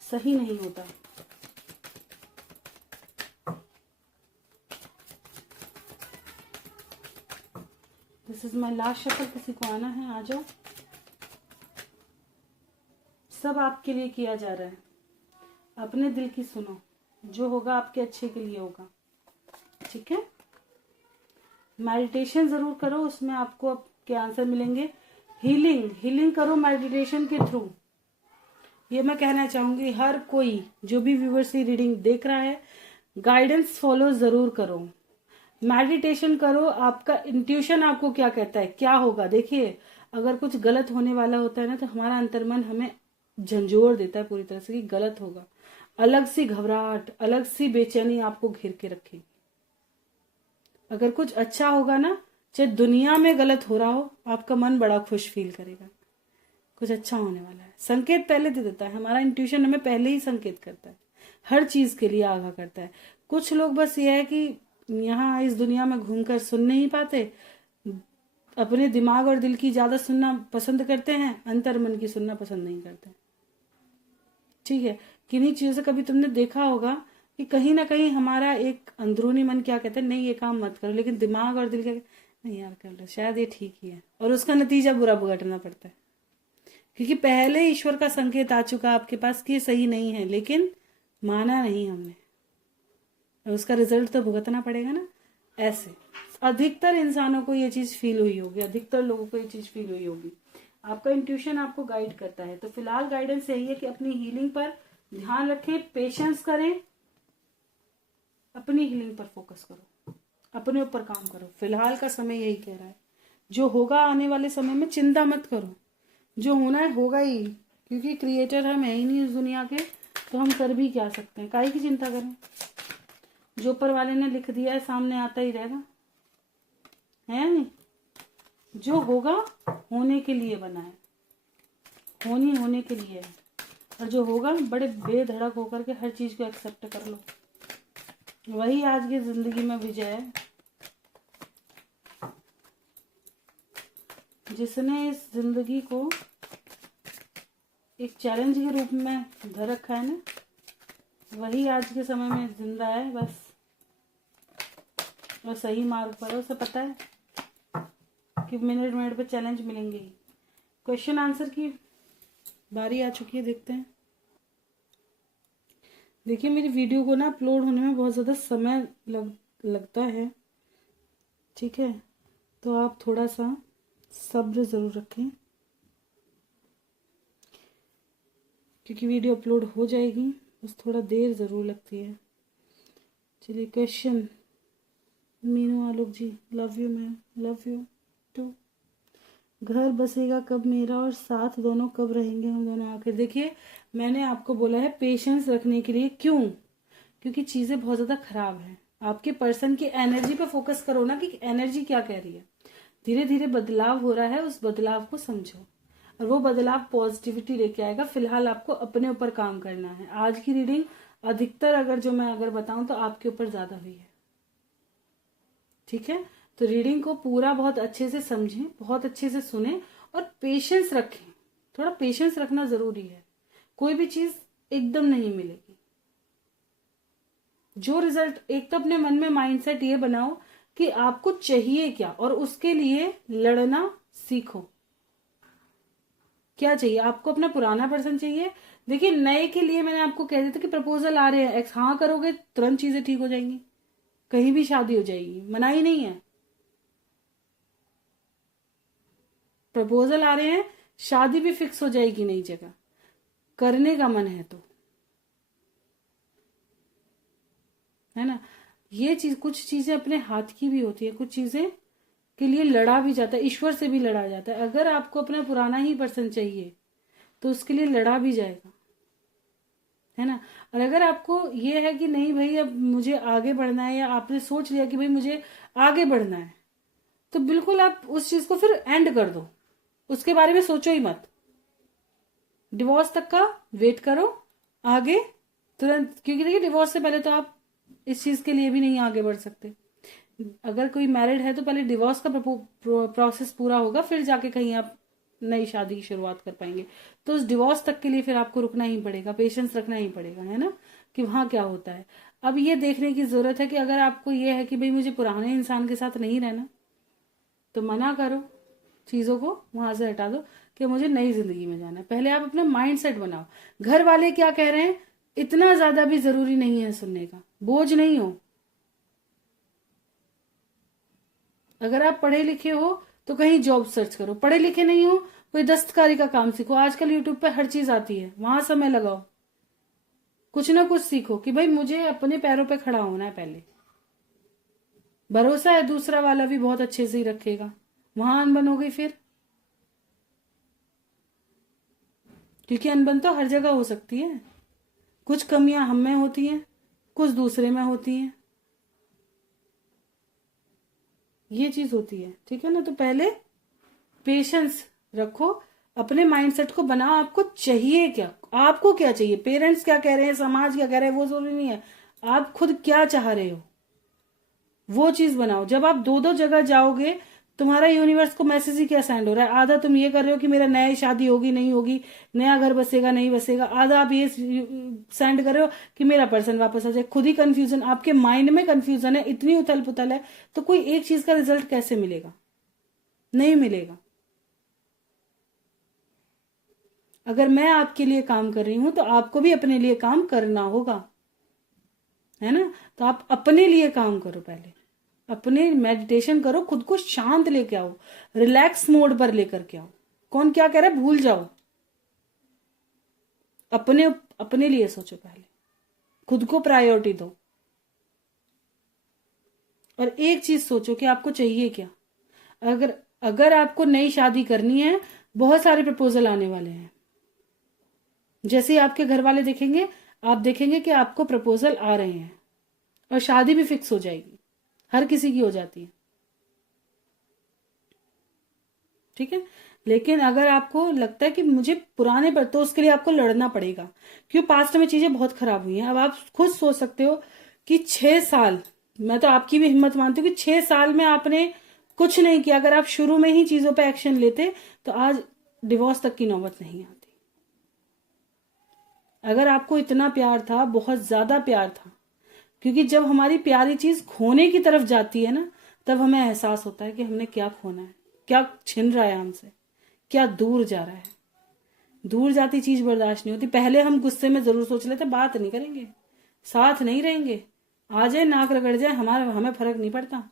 सही नहीं होता। This is my last shuffle. किसी को आना है आ जाओ। सब आपके लिए किया जा रहा है। अपने दिल की सुनो, जो होगा आपके अच्छे के लिए होगा। ठीक है, मेडिटेशन जरूर करो, उसमें आपको आपके आंसर मिलेंगे। हीलिंग करो मेडिटेशन के थ्रू। ये मैं कहना चाहूंगी, हर कोई जो भी व्यूअर्स की रीडिंग देख रहा है, गाइडेंस फॉलो जरूर करो, मेडिटेशन करो। आपका इंट्यूशन आपको क्या कहता है, क्या होगा। देखिए, अगर कुछ गलत होने वाला होता है ना, तो हमारा अंतर्मन हमें झंझोर देता है पूरी तरह से कि गलत होगा। अलग सी घबराहट, अलग सी बेचैनी आपको घेर के रखेगी। अगर कुछ अच्छा होगा ना, चाहे दुनिया में गलत हो रहा हो, आपका मन बड़ा खुश फील करेगा, कुछ अच्छा होने वाला है। संकेत पहले दे देता है, हमारा इंट्यूशन हमें पहले ही संकेत करता है, हर चीज के लिए आगाह करता है। कुछ लोग बस ये है कि यहाँ इस दुनिया में घूमकर सुन नहीं पाते, अपने दिमाग और दिल की ज्यादा सुनना पसंद करते हैं, अंतर मन की सुनना पसंद नहीं करते। ठीक है, किन्हीं चीजों से कभी तुमने देखा होगा कि कहीं ना कहीं हमारा एक अंदरूनी मन क्या कहता है, नहीं ये काम मत करो, लेकिन दिमाग और दिल क्या नहीं यार कर लो, शायद ये ठीक ही है, और उसका नतीजा बुरा भुगतना पड़ता है। क्योंकि पहले ईश्वर का संकेत आ चुका आपके पास कि ये सही नहीं है, लेकिन माना नहीं हमने, उसका रिजल्ट तो भुगतना पड़ेगा ना। ऐसे अधिकतर इंसानों को ये चीज फील हुई होगी, अधिकतर लोगों को ये चीज फील हुई होगी। आपका इंट्यूशन आपको गाइड करता है। तो फिलहाल गाइडेंस यही है कि अपनी हीलिंग पर ध्यान रखें, पेशेंस करें, अपनी हीलिंग पर फोकस करो, अपने ऊपर काम करो। फिलहाल का समय यही कह रहा है, जो होगा आने वाले समय में चिंता मत करो, जो होना है होगा ही, क्योंकि क्रिएटर हम है ही नहीं इस दुनिया के, तो हम कर भी क्या सकते हैं, काहे की चिंता करें। जो ऊपर वाले ने लिख दिया है सामने आता ही रहेगा, है नहीं। जो होगा होने के लिए बना है, होने के लिए है, और जो होगा बड़े बेधड़क होकर के हर चीज को एक्सेप्ट कर लो, वही आज की जिंदगी में विजय है। जिसने इस जिंदगी को एक चैलेंज के रूप में धर रखा है ना, वही आज के समय में जिंदा है बस, और सही मार्ग पर है। उसे पता है कि मिनट पे चैलेंज मिलेंगे ही। क्वेश्चन आंसर की बारी आ चुकी है, देखते हैं। देखिए, मेरी वीडियो को ना अपलोड होने में बहुत ज़्यादा समय लगता है, ठीक है, तो आप थोड़ा सा सब्र ज़रूर रखें, क्योंकि वीडियो अपलोड हो जाएगी, बस थोड़ा देर ज़रूर लगती है। चलिए, question Meenu Alok ji, love you ma'am, love you too. घर बसेगा कब मेरा और साथ दोनों कब रहेंगे हम दोनों आखिर। देखिए, मैंने आपको बोला है पेशेंस रखने के लिए। क्यों? क्योंकि चीजें बहुत ज्यादा खराब हैं। आपके पर्सन की एनर्जी पे फोकस करो ना, कि एनर्जी क्या कह रही है। धीरे धीरे बदलाव हो रहा है, उस बदलाव को समझो, और वो बदलाव पॉजिटिविटी लेके आएगा। फिलहाल आपको अपने ऊपर काम करना है। आज की रीडिंग अधिकतर अगर बताऊं तो आपके ऊपर ज्यादा हुई है, ठीक है। तो रीडिंग को पूरा बहुत अच्छे से समझें, बहुत अच्छे से सुने, और पेशेंस रखें। थोड़ा पेशेंस रखना जरूरी है, कोई भी चीज एकदम नहीं मिलेगी। जो रिजल्ट, एक तो अपने मन में माइंडसेट ये बनाओ कि आपको चाहिए क्या, और उसके लिए लड़ना सीखो। क्या चाहिए आपको? अपना पुराना पर्सन चाहिए। देखिए, नए के लिए मैंने आपको कह दिया था कि प्रपोजल आ रहे हैं, एक्स हाँ करोगे तुरंत चीजें ठीक हो जाएंगी, कहीं भी शादी हो जाएगी, मना ही नहीं है। प्रपोजल आ रहे हैं, शादी भी फिक्स हो जाएगी नई जगह, करने का मन है तो, है ना। ये चीज, कुछ चीजें अपने हाथ की भी होती है, कुछ चीजें के लिए लड़ा भी जाता है, ईश्वर से भी लड़ा जाता है। अगर आपको अपना पुराना ही पर्सन चाहिए तो उसके लिए लड़ा भी जाएगा, है ना। और अगर आपको ये है कि नहीं भाई अब मुझे आगे बढ़ना है, या आपने सोच लिया कि भाई मुझे आगे बढ़ना है, तो बिल्कुल आप उस चीज को फिर एंड कर दो, उसके बारे में सोचो ही मत। डिवोर्स तक का वेट करो, आगे तुरंत, क्योंकि देखिए डिवोर्स से पहले तो आप इस चीज के लिए भी नहीं आगे बढ़ सकते। अगर कोई मैरिड है तो पहले डिवोर्स का प्रोसेस पूरा होगा, फिर जाके कहीं आप नई शादी की शुरुआत कर पाएंगे। तो उस डिवोर्स तक के लिए फिर आपको रुकना ही पड़ेगा, पेशेंस रखना ही पड़ेगा, है ना, कि वहां क्या होता है। अब ये देखने की जरूरत है कि अगर आपको ये है कि भाई मुझे पुराने इंसान के साथ नहीं रहना, तो मना करो, चीजों को वहां से हटा दो। कि मुझे नई जिंदगी में जाना है। पहले आप अपना माइंड सेट बनाओ। घर वाले क्या कह रहे हैं इतना ज्यादा भी जरूरी नहीं है सुनने का, बोझ नहीं हो। अगर आप पढ़े लिखे हो तो कहीं जॉब सर्च करो, पढ़े लिखे नहीं हो कोई दस्तकारी का काम सीखो। आजकल यूट्यूब पे हर चीज आती है, वहां समय लगाओ, कुछ ना कुछ सीखो कि भाई मुझे अपने पैरों पे खड़ा होना है। पहले भरोसा है दूसरा वाला भी बहुत अच्छे से ही रखेगा, वहां अनबन हो गई फिर, क्योंकि अनबन तो हर जगह हो सकती है। कुछ कमियां हम में होती हैं, कुछ दूसरे में होती हैं, ये चीज होती है। ठीक है ना, तो पहले पेशेंस रखो, अपने माइंडसेट को बनाओ। आपको चाहिए क्या, आपको क्या चाहिए, पेरेंट्स क्या कह रहे हैं, समाज क्या कह रहे हैं, वो जरूरी नहीं है। आप खुद क्या चाह रहे हो वो चीज बनाओ। जब आप दो दो जगह जाओगे, तुम्हारा यूनिवर्स को मैसेज ही क्या सेंड हो रहा है, आधा तुम ये कर रहे हो कि मेरा नया शादी होगी नहीं होगी, नया घर बसेगा नहीं बसेगा, आधा आप ये सेंड कर रहे हो कि मेरा पर्सन वापस आ जाए। खुद ही कंफ्यूजन, आपके माइंड में कंफ्यूजन है, इतनी उथल पुथल है, तो कोई एक चीज का रिजल्ट कैसे मिलेगा, नहीं मिलेगा। अगर मैं आपके लिए काम कर रही हूं तो आपको भी अपने लिए काम करना होगा, है ना। तो आप अपने लिए काम करो, पहले अपने मेडिटेशन करो, खुद को शांत लेके आओ, रिलैक्स मोड पर लेकर के आओ। कौन क्या कह रहा है भूल जाओ, अपने अपने लिए सोचो, पहले खुद को प्रायोरिटी दो। और एक चीज सोचो कि आपको चाहिए क्या। अगर अगर आपको नई शादी करनी है, बहुत सारे प्रपोजल आने वाले हैं। जैसे ही आपके घर वाले देखेंगे, आप देखेंगे कि आपको प्रपोजल आ रहे हैं, और शादी भी फिक्स हो जाएगी, हर किसी की हो जाती है। ठीक है, लेकिन अगर आपको लगता है कि मुझे पुराने पर, तो उसके लिए आपको लड़ना पड़ेगा, क्यों पास्ट में चीजें बहुत खराब हुई हैं। अब आप खुद सोच सकते हो कि 6 साल, मैं तो आपकी भी हिम्मत मानती हूँ कि 6 साल में आपने कुछ नहीं किया। अगर आप शुरू में ही चीजों पे एक्शन लेते तो आज डिवोर्स तक की नौबत नहीं आती। अगर आपको इतना प्यार था, बहुत ज्यादा प्यार था, क्योंकि जब हमारी प्यारी चीज खोने की तरफ जाती है ना, तब हमें एहसास होता है कि हमने क्या खोना है, क्या छिन रहा है हमसे, क्या दूर जा रहा है। दूर जाती चीज बर्दाश्त नहीं होती। पहले हम गुस्से में जरूर सोच लेते बात नहीं करेंगे, साथ नहीं रहेंगे, आ जाए नाक रगड़ जाए, हमारा हमें फर्क नहीं पड़ता।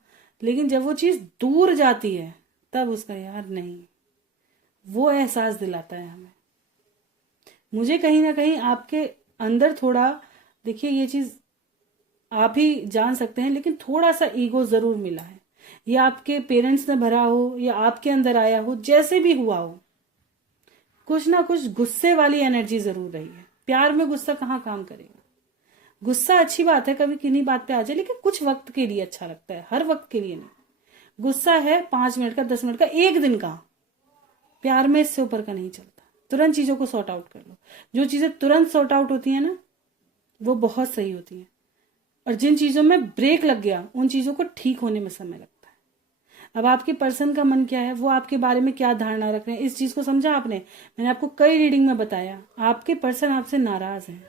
लेकिन जब वो चीज दूर जाती है, तब उसका यार नहीं, वो एहसास दिलाता है हमें। मुझे कहीं ना कहीं आपके अंदर थोड़ा, देखिए ये चीज आप ही जान सकते हैं, लेकिन थोड़ा सा ईगो जरूर मिला है। या आपके पेरेंट्स ने भरा हो, या आपके अंदर आया हो, जैसे भी हुआ हो, कुछ ना कुछ गुस्से वाली एनर्जी जरूर रही है। प्यार में गुस्सा कहाँ काम करेगा। गुस्सा अच्छी बात है, कभी किन्हीं बात पे आ जाए, लेकिन कुछ वक्त के लिए अच्छा लगता है, हर वक्त के लिए नहीं। गुस्सा है 5 मिनट का, 10 मिनट का, एक दिन का। प्यार में इससे ऊपर का नहीं चलता। तुरंत चीजों को सॉर्ट आउट कर लो। जो चीजें तुरंत सॉर्ट आउट होती है ना, वो बहुत सही होती है। और जिन चीजों में ब्रेक लग गया, उन चीजों को ठीक होने में समय लगता है। अब आपके पर्सन का मन क्या है, वो आपके बारे में क्या धारणा रख रहे हैं, इस चीज को समझा आपने। मैंने आपको कई रीडिंग में बताया, आपके पर्सन आपसे नाराज हैं।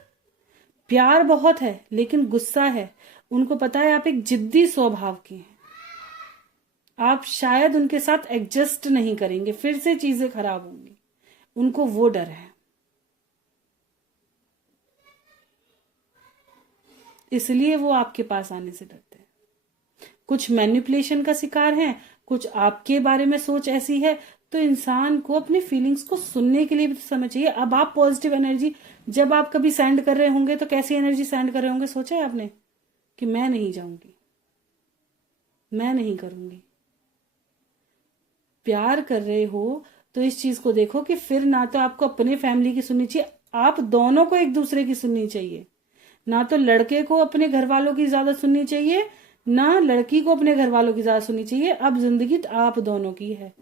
प्यार बहुत है लेकिन गुस्सा है। उनको पता है आप एक जिद्दी स्वभाव के हैं, आप शायद उनके साथ एडजस्ट नहीं करेंगे, फिर से चीजें खराब होंगी। उनको वो डर है, इसलिए वो आपके पास आने से डरते हैं। कुछ मैनिपुलेशन का शिकार हैं, कुछ आपके बारे में सोच ऐसी है। तो इंसान को अपनी फीलिंग्स को सुनने के लिए भी तो समय चाहिए। अब आप पॉजिटिव एनर्जी जब आप कभी सेंड कर रहे होंगे, तो कैसी एनर्जी सेंड कर रहे होंगे, सोचा है आपने कि मैं नहीं जाऊंगी, मैं नहीं करूंगी। प्यार कर रहे हो तो इस चीज को देखो कि फिर ना तो आपको अपने फैमिली की सुननी चाहिए, आप दोनों को एक दूसरे की सुननी चाहिए। ना तो लड़के को अपने घर वालों की ज्यादा सुननी चाहिए, ना लड़की को अपने घर वालों की ज्यादा सुननी चाहिए। अब जिंदगी तो आप दोनों की है,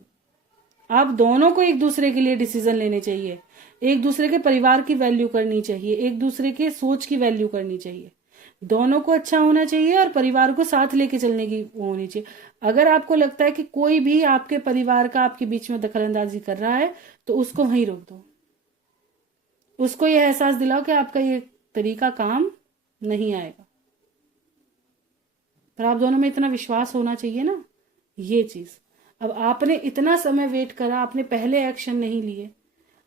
आप दोनों को एक दूसरे के लिए डिसीजन लेने चाहिए, एक दूसरे के परिवार की वैल्यू करनी चाहिए, एक दूसरे के सोच की वैल्यू करनी चाहिए। दोनों को अच्छा होना चाहिए और परिवार को साथ लेके चलने की वो होनी चाहिए। अगर आपको लगता है कि कोई भी आपके परिवार का आपके बीच में दखलंदाजी कर रहा है, तो उसको वहीं रोक दो। उसको यह एहसास दिलाओ कि आपका ये तरीका काम नहीं आएगा। पर आप दोनों में इतना विश्वास होना चाहिए ना, ये चीज। अब आपने इतना समय वेट करा, आपने पहले एक्शन नहीं लिए,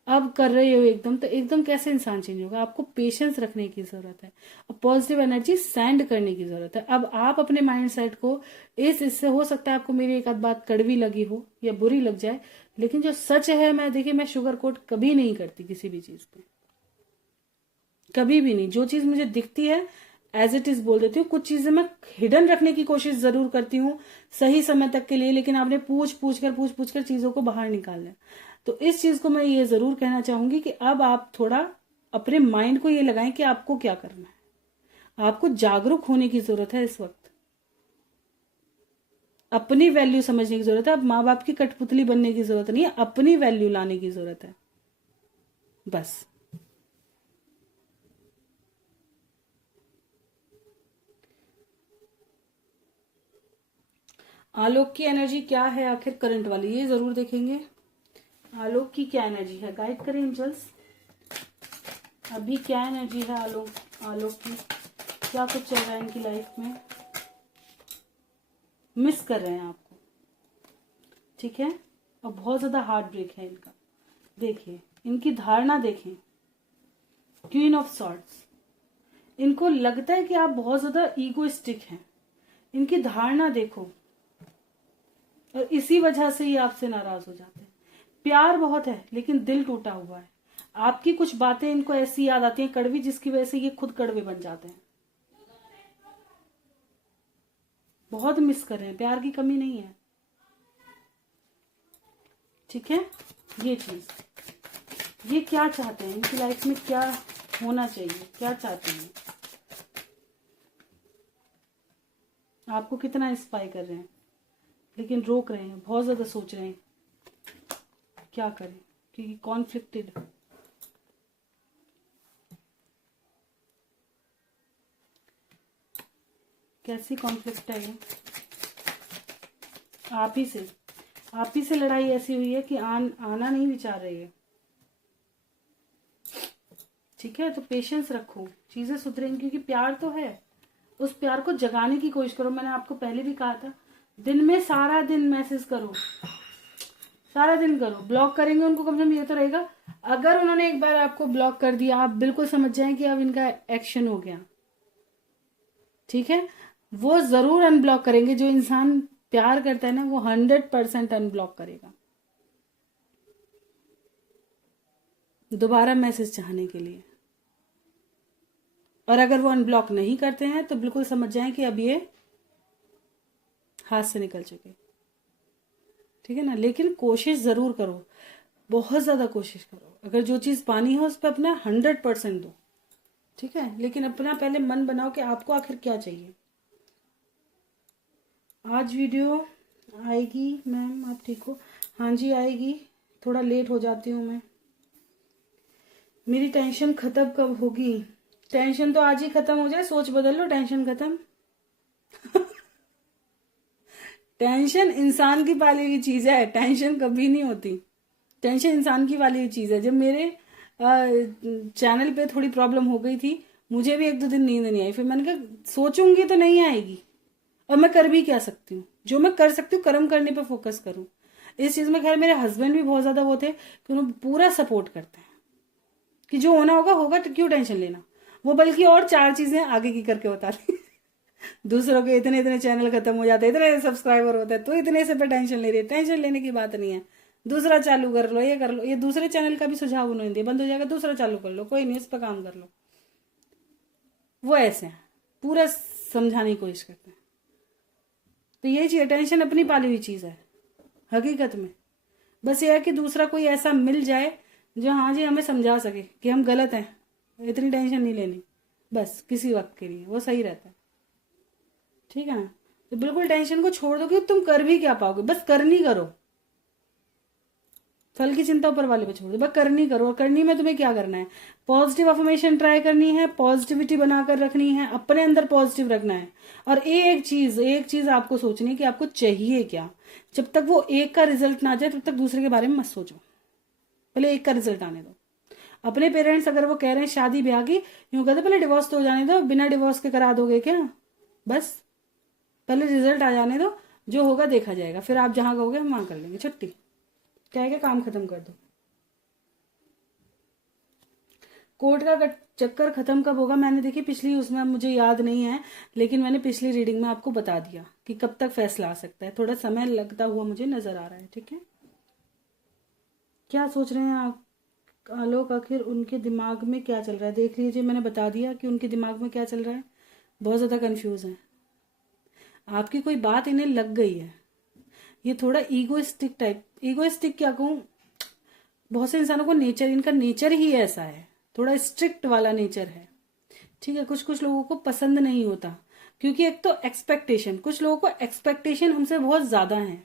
अब कर रहे हो एकदम, तो एकदम कैसे इंसान चेंज होगा? आपको पेशेंस रखने की जरूरत है और पॉजिटिव एनर्जी सेंड करने की जरूरत है। अब आप अपने माइंड सेट को इससे हो सकता है आपको मेरी एक आध बात कड़वी लगी हो या बुरी लग जाए, लेकिन जो सच है, मैं देखिए मैं शुगर कोट कभी नहीं करती किसी भी चीज पे, कभी भी नहीं। जो चीज मुझे दिखती है एज इट इज बोल देती हूँ। कुछ चीजें मैं हिडन रखने की कोशिश जरूर करती हूँ सही समय तक के लिए, लेकिन आपने पूछ पूछ कर चीजों को बाहर निकालना है। तो इस चीज को मैं ये जरूर कहना चाहूंगी कि अब आप थोड़ा अपने माइंड को ये लगाएं कि आपको क्या करना है। आपको जागरूक होने की जरूरत है इस वक्त, अपनी वैल्यू समझने की जरूरत है। अब माँ बाप की कठपुतली बनने की जरूरत नहीं है, अपनी वैल्यू लाने की जरूरत है बस। आलोक की एनर्जी क्या है आखिर करंट वाली, ये जरूर देखेंगे। आलोक की क्या एनर्जी है, गाइड करें एंजल्स। अभी क्या एनर्जी है आलोक की, क्या कुछ चल रहा है इनकी लाइफ में, मिस कर रहे हैं आपको, ठीक है। और बहुत ज्यादा हार्ट ब्रेक है इनका। देखिए इनकी धारणा देखें, क्वीन ऑफ सॉर्ड्स। इनको लगता है कि आप बहुत ज्यादा ईगोइस्टिक हैं, इनकी धारणा देखो, और इसी वजह से ये आपसे नाराज हो जाते हैं। प्यार बहुत है लेकिन दिल टूटा हुआ है। आपकी कुछ बातें इनको ऐसी याद आती हैं कड़वी, जिसकी वजह से ये खुद कड़वे बन जाते हैं। बहुत मिस कर रहे हैं, प्यार की कमी नहीं है, ठीक है। ये चीज, ये क्या चाहते हैं, इनकी लाइफ में क्या होना चाहिए, क्या चाहते हैं, आपको कितना इंस्पायर कर रहे हैं, लेकिन रोक रहे हैं, बहुत ज्यादा सोच रहे हैं क्या करें, क्योंकि कॉन्फ्लिक्टेड। कैसी कॉन्फ्लिक्ट है ये, आप ही से लड़ाई ऐसी हुई है कि आना नहीं विचार रही है, ठीक है। तो पेशेंस रखो, चीजें सुधरेंगी, क्योंकि प्यार तो है। उस प्यार को जगाने की कोशिश करो। मैंने आपको पहले भी कहा था, दिन में सारा दिन मैसेज करो, सारा दिन करो। ब्लॉक करेंगे उनको, कम से कम ये तो रहेगा, अगर उन्होंने एक बार आपको ब्लॉक कर दिया, आप बिल्कुल समझ जाएं कि अब इनका एक्शन हो गया, ठीक है। वो जरूर अनब्लॉक करेंगे। जो इंसान प्यार करता है ना, वो 100% अनब्लॉक करेगा दोबारा मैसेज चाहने के लिए। और अगर वो अनब्लॉक नहीं करते हैं तो बिल्कुल समझ जाएं कि अब ये हाथ से निकल चुके, ठीक है ना। लेकिन कोशिश जरूर करो, बहुत ज्यादा कोशिश करो। अगर जो चीज पानी है उस पर अपना 100% दो, ठीक है। लेकिन अपना पहले मन बनाओ कि आपको आखिर क्या चाहिए। आज वीडियो आएगी मैम, आप ठीक हो? हाँ जी आएगी, थोड़ा लेट हो जाती हूँ मैं। मेरी टेंशन खत्म कब होगी? टेंशन तो आज ही खत्म हो जाए, सोच बदल लो, टेंशन खत्म। टेंशन इंसान की पाली हुई चीज है, टेंशन कभी नहीं होती। टेंशन इंसान की वाली हुई चीज है। जब मेरे चैनल पे थोड़ी प्रॉब्लम हो गई थी, मुझे भी 1-2 दिन नींद नहीं आई। फिर मैंने कहा सोचूंगी तो नहीं आएगी, और मैं कर भी क्या सकती हूँ। जो मैं कर सकती हूँ, कर्म करने पे फोकस करूँ। इस चीज में खैर मेरे हस्बैंड भी बहुत ज्यादा वो थे कि उन्होंने पूरा सपोर्ट करते हैं कि जो होना होगा होगा, तो क्यों टेंशन लेना। वो बल्कि और 4 चीजें आगे की करके बताती दूसरों के इतने इतने चैनल खत्म हो जाते हैं, इतने सब्सक्राइबर होते हैं, तो इतने से पे टेंशन ले रही है। टेंशन लेने की बात नहीं है, दूसरा चालू कर लो, ये कर लो। ये दूसरे चैनल का भी सुझाव उन्होंने दिया, बंद हो जाएगा दूसरा चालू कर लो, कोई नहीं, इस पर काम कर लो। वो ऐसे हैं, पूरा समझाने की कोशिश करते हैं। तो ये चीज, टेंशन अपनी पाली हुई चीज है हकीकत में। बस ये है कि दूसरा कोई ऐसा मिल जाए जो हाँ जी हमें समझा सके कि हम गलत हैं, इतनी टेंशन नहीं लेनी, बस किसी वक्त के लिए, वो सही रहता है, ठीक है ना। तो बिल्कुल टेंशन को छोड़ दो कि तुम कर भी क्या पाओगे, बस करनी करो। फल की चिंता ऊपर वाले पे छोड़ दो, बस करनी करो। और करनी में तुम्हें क्या करना है, पॉजिटिव अफर्मेशन ट्राई करनी है, पॉजिटिविटी बनाकर रखनी है, अपने अंदर पॉजिटिव रखना है। और एक चीज आपको सोचनी है कि आपको चाहिए क्या। जब तक वो एक का रिजल्ट ना जाए तब तक दूसरे के बारे में मत सोचो, पहले एक का रिजल्ट आने दो। अपने पेरेंट्स अगर वो कह रहे हैं शादी ब्याह की, यूं कहते पहले डिवोर्स तो हो जाने दो, बिना डिवोर्स के करा दोगे क्या? बस पहले रिजल्ट आ जाने दो, जो होगा देखा जाएगा, फिर आप जहां कहोगे हम वहां कर लेंगे, छुट्टी, क्या है, काम खत्म कर दो। कोर्ट का चक्कर खत्म कब होगा, मैंने देखी पिछली उसमें, मुझे याद नहीं है, लेकिन मैंने पिछली रीडिंग में आपको बता दिया कि कब तक फैसला आ सकता है। थोड़ा समय लगता हुआ मुझे नजर आ रहा है। ठीक है, क्या सोच रहे हैं आप आलोक, आखिर उनके दिमाग में क्या चल रहा है? देख लीजिए, मैंने बता दिया कि उनके दिमाग में क्या चल रहा है। बहुत ज्यादा कंफ्यूज है, आपकी कोई बात इन्हें लग गई है। ये थोड़ा ईगोइस्टिक टाइप, ईगोइस्टिक क्या कहूँ, बहुत से इंसानों को नेचर, इनका नेचर ही ऐसा है, थोड़ा स्ट्रिक्ट वाला नेचर है। ठीक है, कुछ कुछ लोगों को पसंद नहीं होता, क्योंकि एक तो एक्सपेक्टेशन, कुछ लोगों को एक्सपेक्टेशन हमसे बहुत ज्यादा है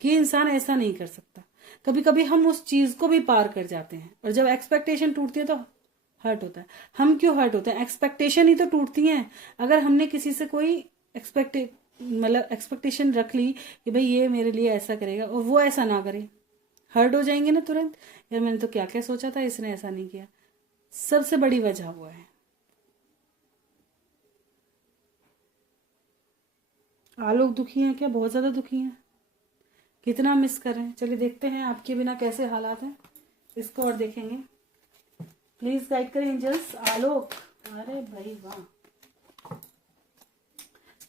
कि इंसान ऐसा नहीं कर सकता। कभी कभी हम उस चीज को भी पार कर जाते हैं, और जब एक्सपेक्टेशन टूटती है तो हर्ट होता है। हम क्यों हर्ट होते हैं? एक्सपेक्टेशन ही तो टूटती है। अगर हमने किसी से कोई एक्सपेक्टेशन रख ली कि भाई ये मेरे लिए ऐसा करेगा, और वो ऐसा ना करे, हर्ट हो जाएंगे ना तुरंत, यार मैंने तो क्या क्या सोचा था, इसने ऐसा नहीं किया। सबसे बड़ी वजह वो है। आलोक दुखी हैं क्या? बहुत ज्यादा दुखी हैं, कितना मिस कर रहे हैं। चलिए देखते हैं आपके बिना कैसे हालात हैं, इसको और देखेंगे। प्लीज गाइड करें एंजल्स। आलोक, अरे भाई वाह,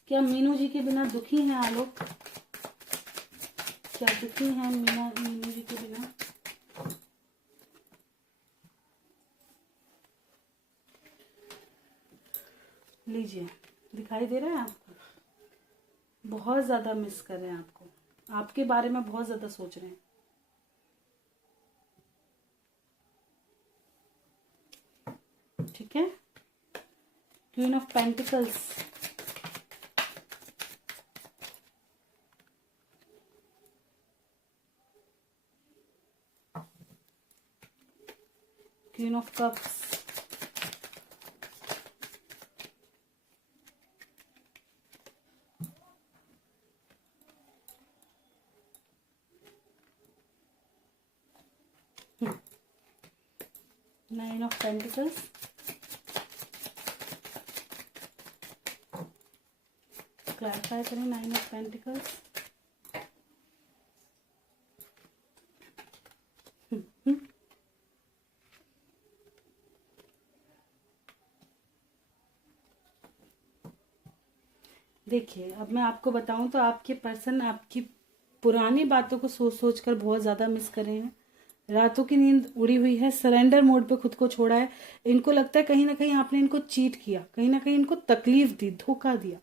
क्या मीनू जी के बिना दुखी हैं आलोक? क्या दुखी हैं मीनू जी के बिना? लीजिए, दिखाई दे रहा है आपको? बहुत ज्यादा मिस कर रहे हैं आपको, आपके बारे में बहुत ज्यादा सोच रहे हैं। ठीक है, queen of pentacles, queen of cups, nine of pentacles, clarify करें। नाइन ऑफ पेंटिकल्स, देखिए अब मैं आपको बताऊं तो आपके पर्सन आपकी पुरानी बातों को सोच सोच कर बहुत ज्यादा मिस कर रहे हैं। रातों की नींद उड़ी हुई है, सरेंडर मोड पे खुद को छोड़ा है। इनको लगता है कहीं ना कहीं आपने इनको चीट किया, कहीं ना कहीं इनको तकलीफ दी, धोखा दिया।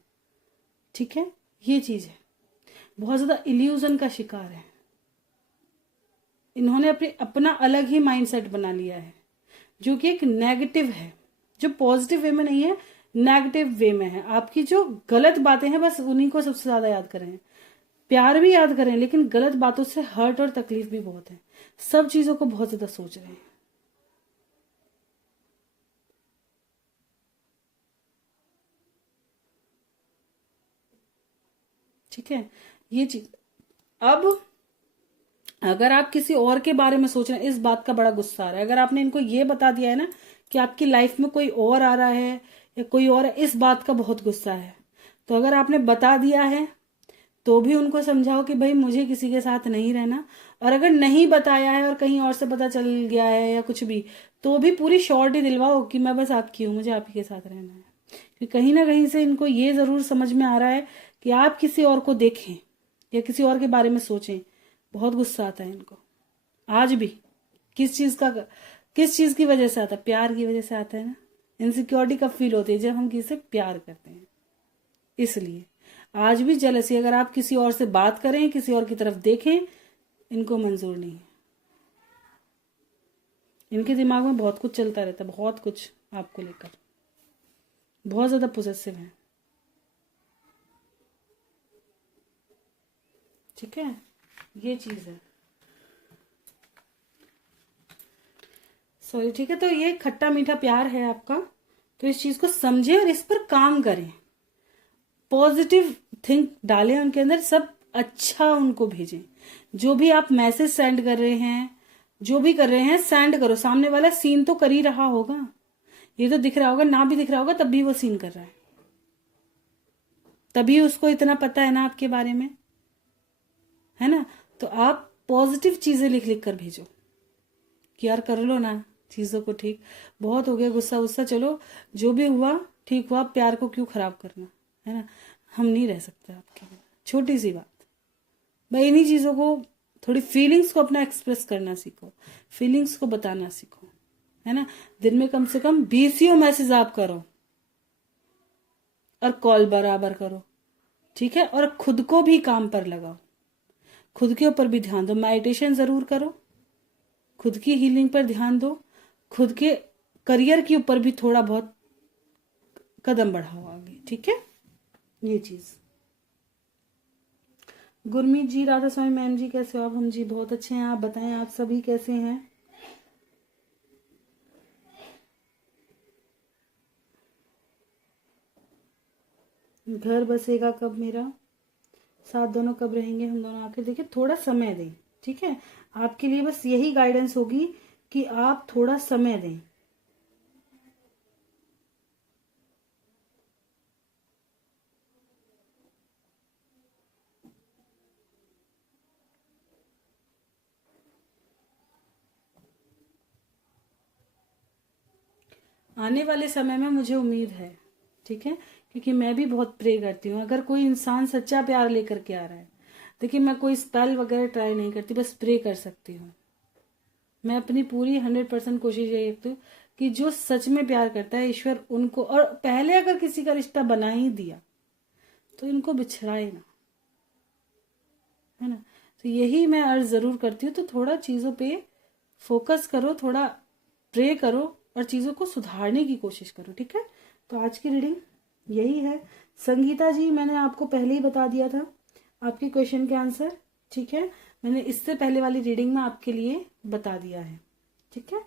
ठीक है, ये चीज है, बहुत ज्यादा इल्यूजन का शिकार है। इन्होंने अपना अलग ही माइंडसेट बना लिया है, जो कि एक नेगेटिव है, जो पॉजिटिव वे में नहीं है, नेगेटिव वे में है। आपकी जो गलत बातें हैं बस उन्हीं को सबसे ज्यादा याद करें, प्यार भी याद करें, लेकिन गलत बातों से हर्ट और तकलीफ भी बहुत है। सब चीजों को बहुत ज्यादा सोच रहे हैं। ठीक है, ये चीज। अब अगर आप किसी और के बारे में सोच रहे हैं, इस बात का बड़ा गुस्सा आ रहा है। अगर आपने इनको ये बता दिया है ना कि आपकी लाइफ में कोई और आ रहा है या कोई और है, इस बात का बहुत गुस्सा है। तो अगर आपने बता दिया है तो भी उनको समझाओ कि भाई मुझे किसी के साथ नहीं रहना, और अगर नहीं बताया है और कहीं और से पता चल गया है या कुछ भी, तो भी पूरी श्योरिटी दिलवाओ कि मैं बस आपकी हूँ, मुझे आप ही के साथ रहना है। क्योंकि कहीं ना कहीं से इनको ये जरूर समझ में आ रहा है कि आप किसी और को देखें या किसी और के बारे में सोचें। बहुत गुस्सा आता है इनको आज भी। किस चीज की वजह से आता है? प्यार की वजह से आता है ना। इनसिक्योरिटी कब फील होती है? जब हम किसी से प्यार करते हैं। इसलिए आज भी जेलसी, अगर आप किसी और से बात करें, किसी और की तरफ देखें, इनको मंजूर नहीं है। इनके दिमाग में बहुत कुछ चलता रहता है, बहुत कुछ आपको लेकर, बहुत ज्यादा पोजेसिव है। ठीक है, ये चीज है। सॉरी, ठीक है, तो ये खट्टा मीठा प्यार है आपका, तो इस चीज को समझें और इस पर काम करें। पॉजिटिव थिंक डालें उनके अंदर, सब अच्छा उनको भेजें। जो भी आप मैसेज सेंड कर रहे हैं, जो भी कर रहे हैं, सेंड करो। सामने वाला सीन तो कर ही रहा होगा, ये तो दिख रहा होगा, ना भी दिख रहा होगा तब भी वो सीन कर रहा है। तभी उसको इतना पता है ना आपके बारे में, है ना। तो आप पॉजिटिव चीजें लिख लिख कर भेजो कि यार कर लो ना चीजों को ठीक, बहुत हो गया गुस्सा गुस्सा, चलो जो भी हुआ ठीक हुआ, प्यार को क्यों खराब करना, है ना। हम नहीं रह सकते आपके बिना, छोटी सी बात। भाई इन्हीं चीजों को, थोड़ी फीलिंग्स को अपना एक्सप्रेस करना सीखो, फीलिंग्स को बताना सीखो, है ना। दिन में कम से कम 20 मैसेज आप करो और कॉल बराबर करो, ठीक है। और खुद को भी काम पर लगाओ, खुद के ऊपर भी ध्यान दो, मेडिटेशन जरूर करो, खुद की हीलिंग पर ध्यान दो, खुद के करियर के ऊपर भी थोड़ा बहुत कदम बढ़ाओ आगे, ठीक है। ये चीज। गुरमीत जी, राधा स्वामी मैम जी, कैसे हो आप? हम जी बहुत अच्छे हैं, आप बताएं आप सभी कैसे हैं? घर बसेगा कब मेरा, साथ दोनों कब रहेंगे हम दोनों? आखिर देखिए थोड़ा समय दें, ठीक है। आपके लिए बस यही गाइडेंस होगी कि आप थोड़ा समय दें। आने वाले समय में मुझे उम्मीद है, ठीक है, क्योंकि मैं भी बहुत प्रे करती हूँ। अगर कोई इंसान सच्चा प्यार लेकर के आ रहा है, देखिए मैं कोई स्पेल वगैरह ट्राई नहीं करती, बस प्रे कर सकती हूँ। मैं अपनी पूरी 100% कोशिश यही रखती हूँ कि जो सच में प्यार करता है ईश्वर उनको, और पहले अगर किसी का रिश्ता बना ही दिया तो इनको बिछड़ाए ना, है ना। तो यही मैं अर्ज जरूर करती हूँ। तो थोड़ा चीजों पे फोकस करो, थोड़ा प्रे करो और चीजों को सुधारने की कोशिश करो, ठीक है। तो आज की रीडिंग यही है। संगीता जी, मैंने आपको पहले ही बता दिया था आपके क्वेश्चन के आंसर, ठीक है। मैंने इससे पहले वाली रीडिंग में आपके लिए बता दिया है, ठीक है।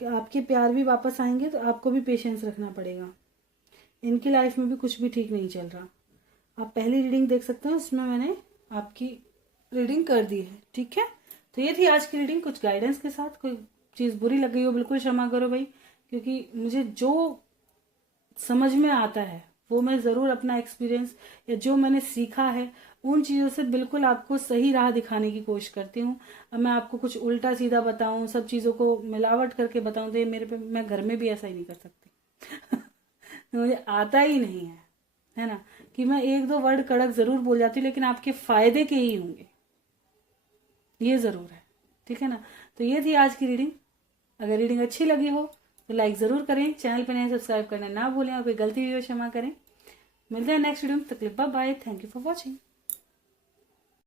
कि आपके प्यार भी वापस आएंगे, तो आपको भी पेशेंस रखना पड़ेगा। इनकी लाइफ में भी कुछ भी ठीक नहीं चल रहा। आप पहली रीडिंग देख सकते हैं, उसमें मैंने आपकी रीडिंग कर दी है, ठीक है। तो ये थी आज की रीडिंग, कुछ गाइडेंस के साथ। कोई चीज़ बुरी लग गई हो बिल्कुल क्षमा करो भाई, क्योंकि मुझे जो समझ में आता है वो मैं ज़रूर अपना एक्सपीरियंस या जो मैंने सीखा है उन चीज़ों से बिल्कुल आपको सही राह दिखाने की कोशिश करती हूँ। अब मैं आपको कुछ उल्टा सीधा बताऊं, सब चीज़ों को मिलावट करके बताऊं, तो ये मेरे पे, मैं घर में भी ऐसा ही नहीं कर सकती। मुझे आता ही नहीं है ना। कि मैं एक दो वर्ड कड़क जरूर बोल जाती हूँ, लेकिन आपके फायदे के ही होंगे, ये जरूर है, ठीक है ना। तो ये थी आज की रीडिंग। अगर रीडिंग अच्छी लगी हो तो लाइक जरूर करें, चैनल पर नए सब्सक्राइब करना ना भूलें, और कोई गलती हुई हो क्षमा करें। मिलते हैं नेक्स्ट वीडियो में, तक bye bye, thank you for watching.